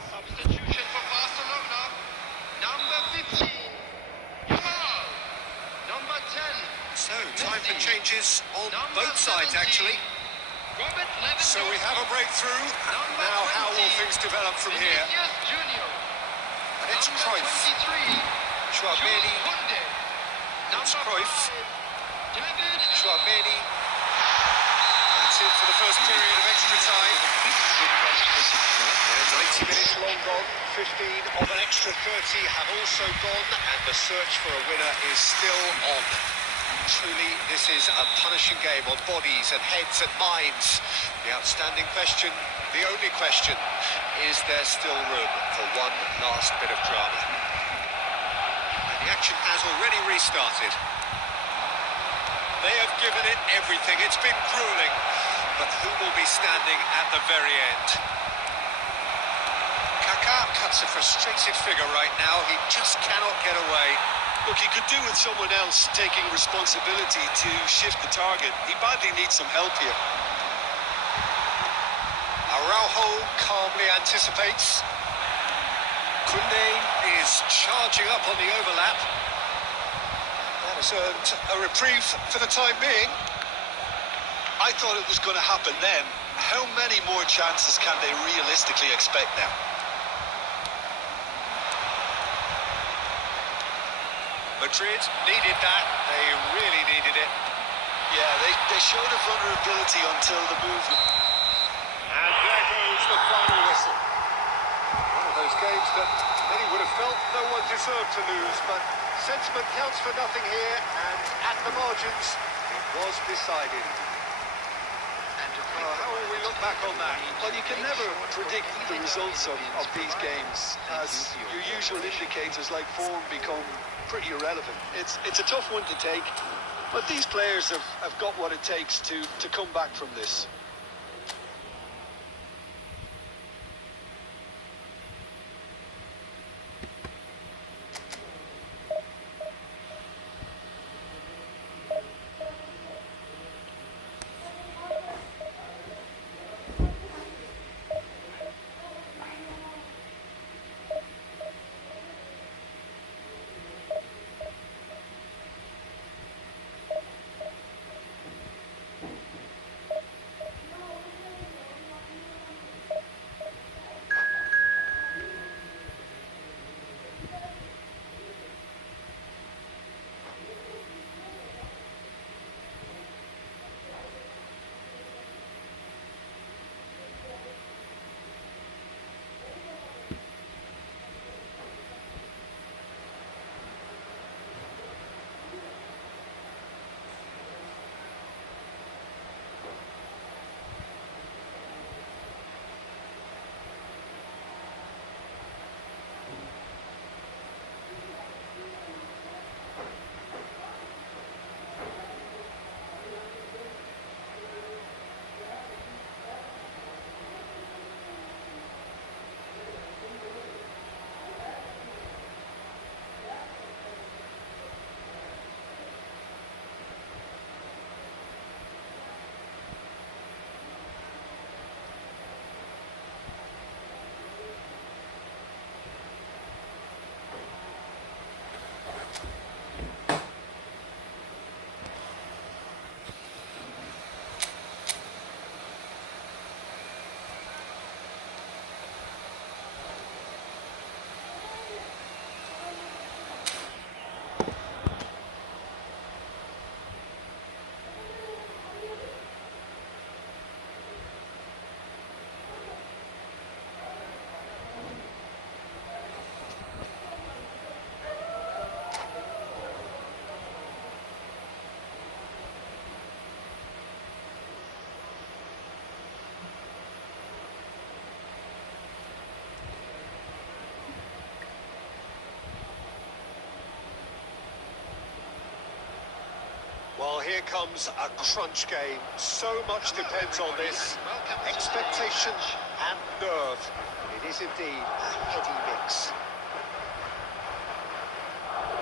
Substitution for Barcelona. Number 15. Yamal. Number 10. So, time for Messi. changes on Number both sides, 17. actually. Robert Lewandowski. So we have a breakthrough. Number Now, how will 20. things develop from here? Vinicius Junior. And it's Number Cruyff. 23. Chouameni. Jules Koundé. It's Number Cruyff. 5. David Chouameni. That's it for the first period of extra time. And 90 minutes long gone. 15 of an extra 30 have also gone, and the search for a winner is still on. Truly, this is a punishing game on bodies and heads and minds. The outstanding question, the only question, is there still room for one last bit of drama? And the action has already restarted. They have given it everything. It's been grueling. But who will be standing at the very end? Kaka cuts a frustrated figure right now. He just cannot get away. Look, he could do with someone else taking responsibility to shift the target. He badly needs some help here. Araujo calmly anticipates. Koundé is charging up on the overlap. That has earned a reprieve for the time being. I thought it was going to happen then. How many more chances can they realistically expect now? Madrid needed that. They really needed it. Yeah, they showed a vulnerability until the movement. And there goes the final whistle. One of those games that many would have felt no one deserved to lose, but sentiment counts for nothing here, and at the margins, it was decided. How will we look back on that? Well, you can never predict the results of these games, as your usual indicators like form become pretty irrelevant. It's a tough one to take, but these players have got what it takes to come back from this. Well, here comes a crunch game. So much depends on this. Expectation and nerve. It is indeed a heady mix.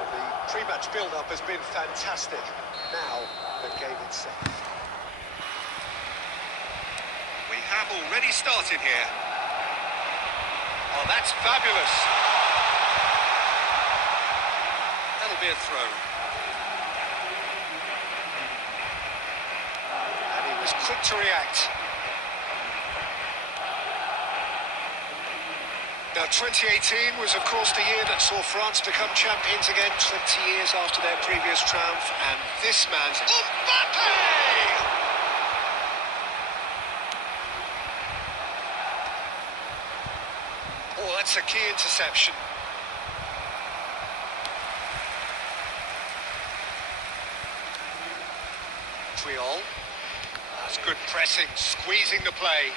The pre-match build-up has been fantastic. Now, the game itself. We have already started here. Oh, that's fabulous. That'll be a throw. And he was quick to react. Now, 2018 was, of course, the year that saw France become champions again, 20 years after their previous triumph, and this man's... Mbappe! Oh, that's a key interception. Triol. That's good pressing, squeezing the play.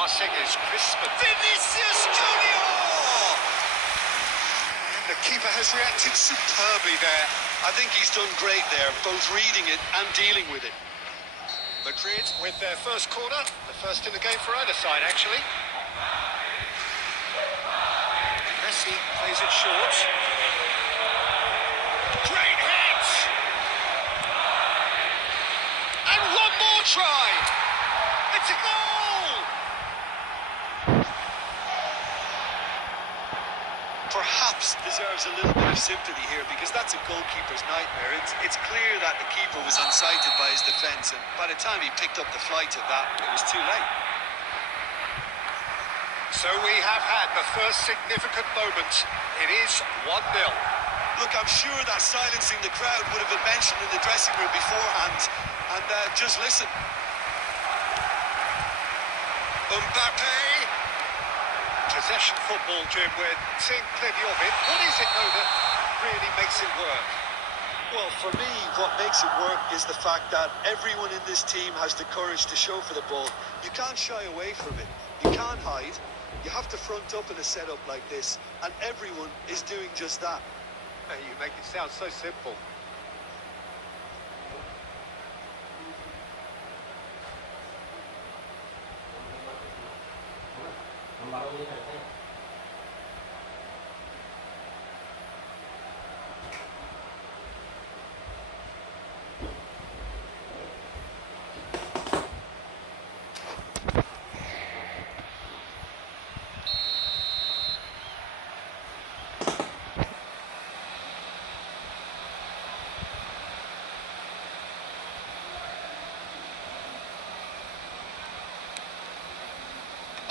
Passing is crisp. Vinicius Junior! And the keeper has reacted superbly there. I think he's done great there, both reading it and dealing with it. Madrid with their first corner, the first in the game for either side, actually. Messi plays it short. Great hit! And one more try! It's a goal! Perhaps deserves a little bit of sympathy here because that's a goalkeeper's nightmare. It's clear that the keeper was unsighted by his defence, and by the time he picked up the flight of that, it was too late. So we have had the first significant moment. It is 1-0. Look, I'm sure that silencing the crowd would have been mentioned in the dressing room beforehand, and just listen. Mbappe. Possession football, Jim, we're seeing plenty of it. What is it, though, that really makes it work? Well, for me, what makes it work is the fact that everyone in this team has the courage to show for the ball. You can't shy away from it. You can't hide. You have to front up in a setup like this, and everyone is doing just that. Hey, you make it sound so simple.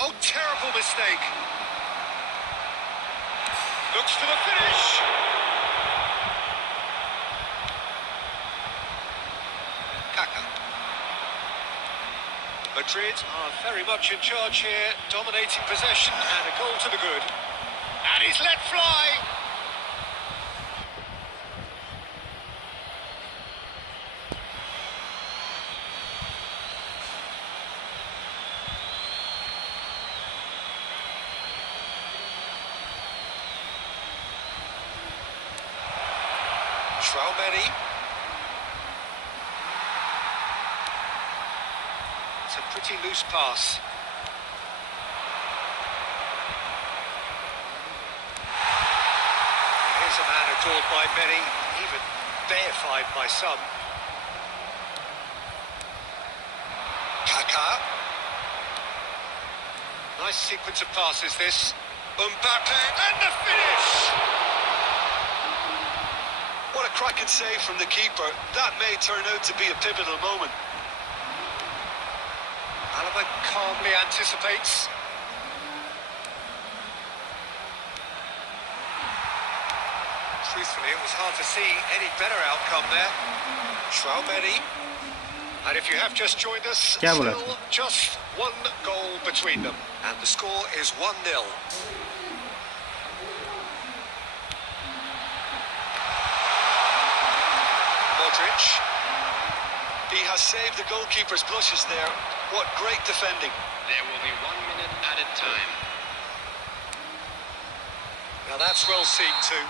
Oh, terrible mistake. Looks for the finish. Kaka. Madrid are very much in charge here, dominating possession and a goal to the good. And he's let fly. Traumeni. It's a pretty loose pass. Here's a man adored by many, even deified by some. Kaka. Nice sequence of passes, this. Mbappe, and the finish! What a cracking save from the keeper. That may turn out to be a pivotal moment. Alaba calmly anticipates. Truthfully, it was hard to see any better outcome there. Traumeni. And if you have just joined us, still just one goal between them. And the score is 1-0. He has saved the goalkeeper's blushes there. What great defending. There will be 1 minute added time. Now that's well seen too.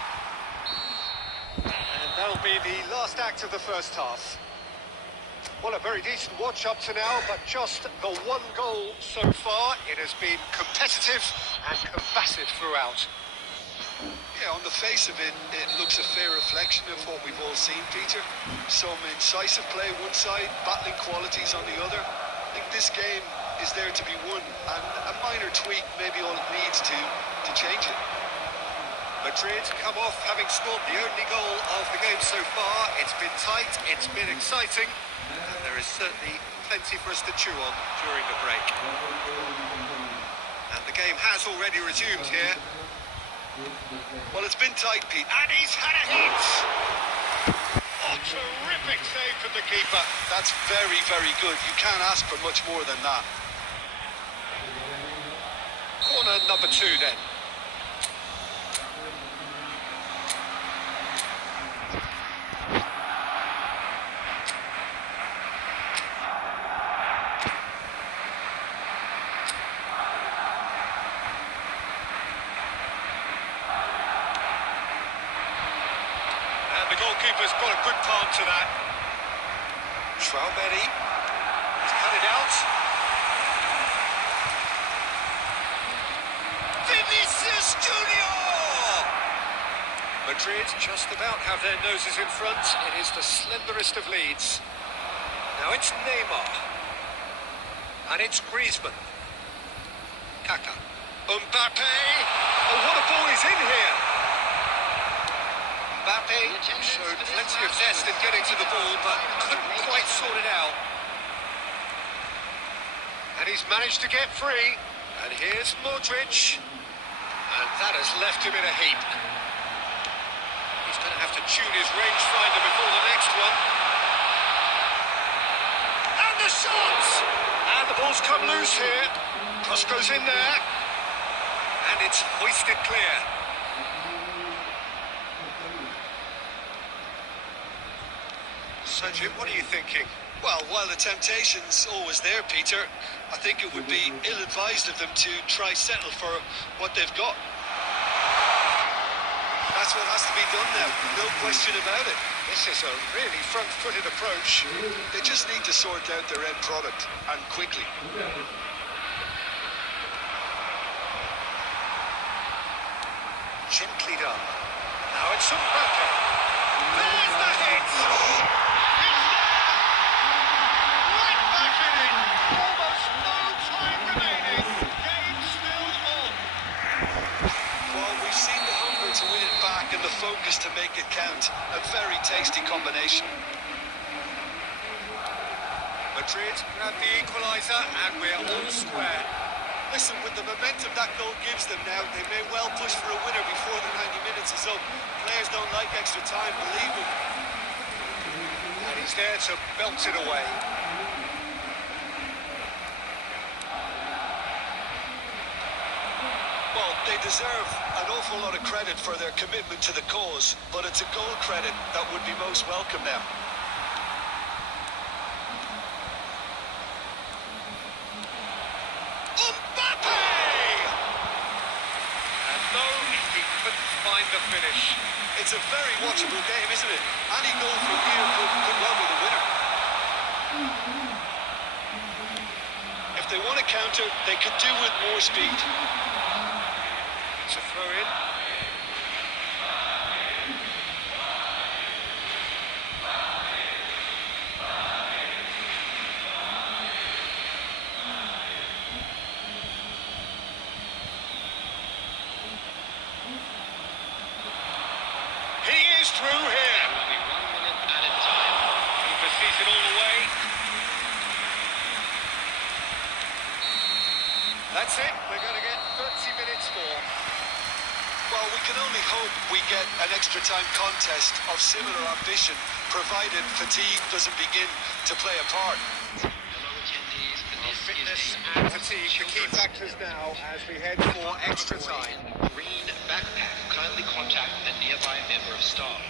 And that'll be the last act of the first half. Well, a very decent watch up to now, but just the one goal so far. It has been competitive and combative throughout. Yeah, on the face of it, it looks a fair reflection of what we've all seen, Peter. Some incisive play one side, battling qualities on the other. I think this game is there to be won, and a minor tweak maybe all it needs to change it. Madrid come off having scored the only goal of the game so far. It's been tight, it's been exciting, and there is certainly plenty for us to chew on during the break. And the game has already resumed here. Well, it's been tight, Pete. And he's had a hit! Oh, terrific save from the keeper. That's very, very good. You can't ask for much more than that. Corner number 2 then. The goalkeeper's got a good palm to that. Schwalberi has cut it out. Vinicius Junior! Madrid just about have their noses in front. It is the slenderest of leads. Now it's Neymar. And it's Griezmann. Kaka. Mbappe! Oh, what a ball is in here! Mbappe showed plenty of zest in getting to the ball, but couldn't quite sort it out. And he's managed to get free. And here's Modric. And that has left him in a heap. He's going to have to tune his rangefinder before the next one. And the shot! And the ball's come loose here. Cross goes in there. And it's hoisted clear. So, Jim, what are you thinking? Well, while the temptation's always there, Peter, I think it would be ill-advised of them to try settle for what they've got. That's what has to be done now, no question about it. This is a really front-footed approach. They just need to sort out their end product, and quickly. Gently done. Now it's Mbappe. There's the hit! To win it back and the focus to make it count. A very tasty combination. Madrid grab the equaliser and we're all square. Listen, with the momentum that goal gives them now, they may well push for a winner before the 90 minutes is up. Players don't like extra time, believe me. And he's there to belt it away. Well, they deserve an awful lot of credit for their commitment to the cause, but it's a goal credit that would be most welcome now. Mbappe! And no, he couldn't find the finish. It's a very watchable game, isn't it? Any goal from here could well be the winner. If they want to counter, they could do with more speed. It's a throw in. He is through here. There will be 1 minute added time. Keeper sees it all the way. That's it. We're going to get 30 minutes more. Well, we can only hope we get an extra time contest of similar ambition, provided fatigue doesn't begin to play a part. Hello, attendees. This Fitness is and fatigue, the key factors now as we head for extra time. Green backpack. Kindly contact a nearby member of staff.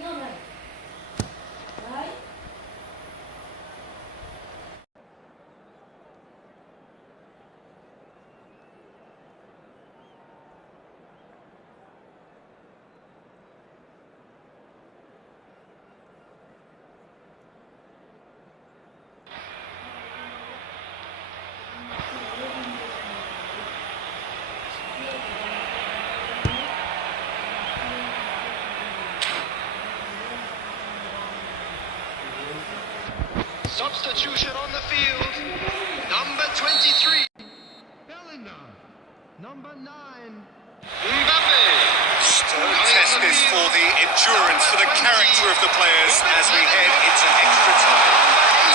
No, no. substitution on the field. Number 23. Bellingham. Number 9. Mbappe. Don't test this for the endurance, for the character of the players as we head into extra time.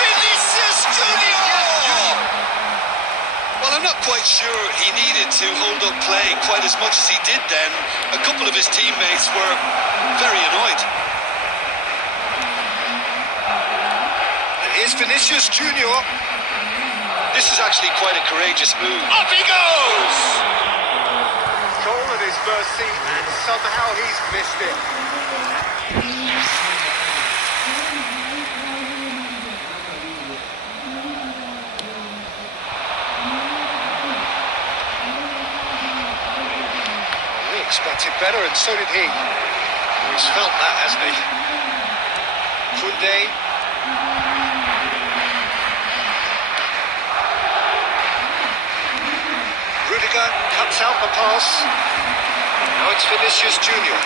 Vinicius Junior! Well, I'm not quite sure he needed to hold up play quite as much as he did then. A couple of his teammates were very annoyed. And here's Vinicius Junior. This is actually quite a courageous move. Up he goes! Goal at his mercy, and somehow he's missed it. We expected better, and so did he. He's felt that, hasn't he? Koundé. Rudiger cuts out the pass. Now it's Vinicius Junior.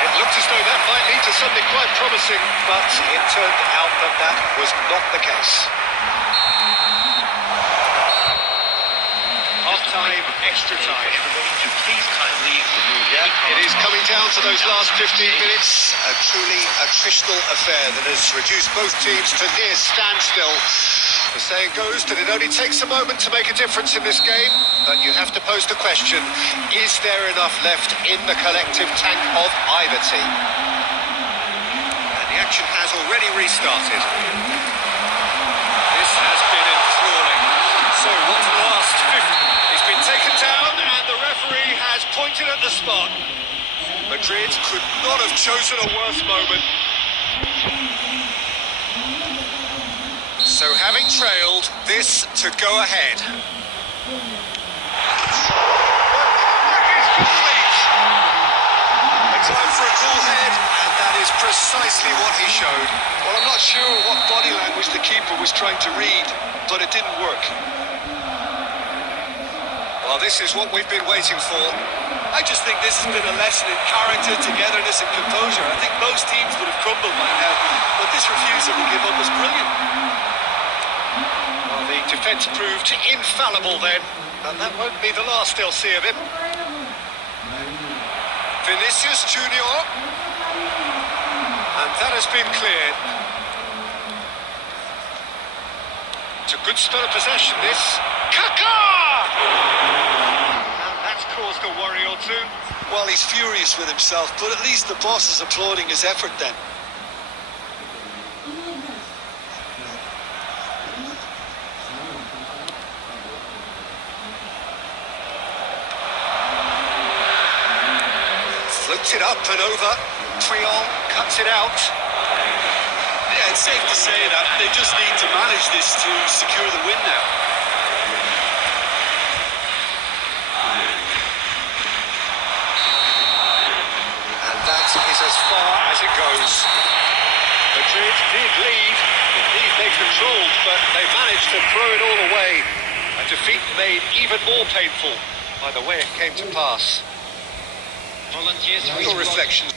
It looked as though that might lead to something quite promising, but it turned out that that was not the case. Half-time, extra time. Everybody to please kindly remove any It is cars coming down to those last 15 minutes. minutes. A truly attritional affair that has reduced both teams to near standstill. The saying goes that it only takes a moment to make a difference in this game, but you have to pose the question, is there enough left in the collective tank of either team? And the action has already restarted. This has been enthralling. So what's the last 50? He's been taken down and the referee has pointed at the spot. Madrid could not have chosen a worse moment. So having trailed, this to go ahead. The comeback is complete. A time for a cool head, and that is precisely what he showed. Well, I'm not sure what body language the keeper was trying to read, but it didn't work. Well, this is what we've been waiting for. I just think this has been a lesson in character, togetherness and composure. I think most teams would have crumbled by now, but this refusal to give up was brilliant. Well, the defence proved infallible then, and that won't be the last they'll see of him. Vinicius Junior, and that has been cleared. It's a good spell of possession, this. Kaka! And that's caused a worry or two. Well, he's furious with himself, but at least the boss is applauding his effort then. Floats it up and over. Triol cuts it out. Yeah, it's safe to say that they just need to manage this to secure the win now. And that is as far as it goes. Madrid did lead. Indeed, they controlled, but they managed to throw it all away. A defeat made even more painful by the way it came to pass. Volunteers for Your reflections.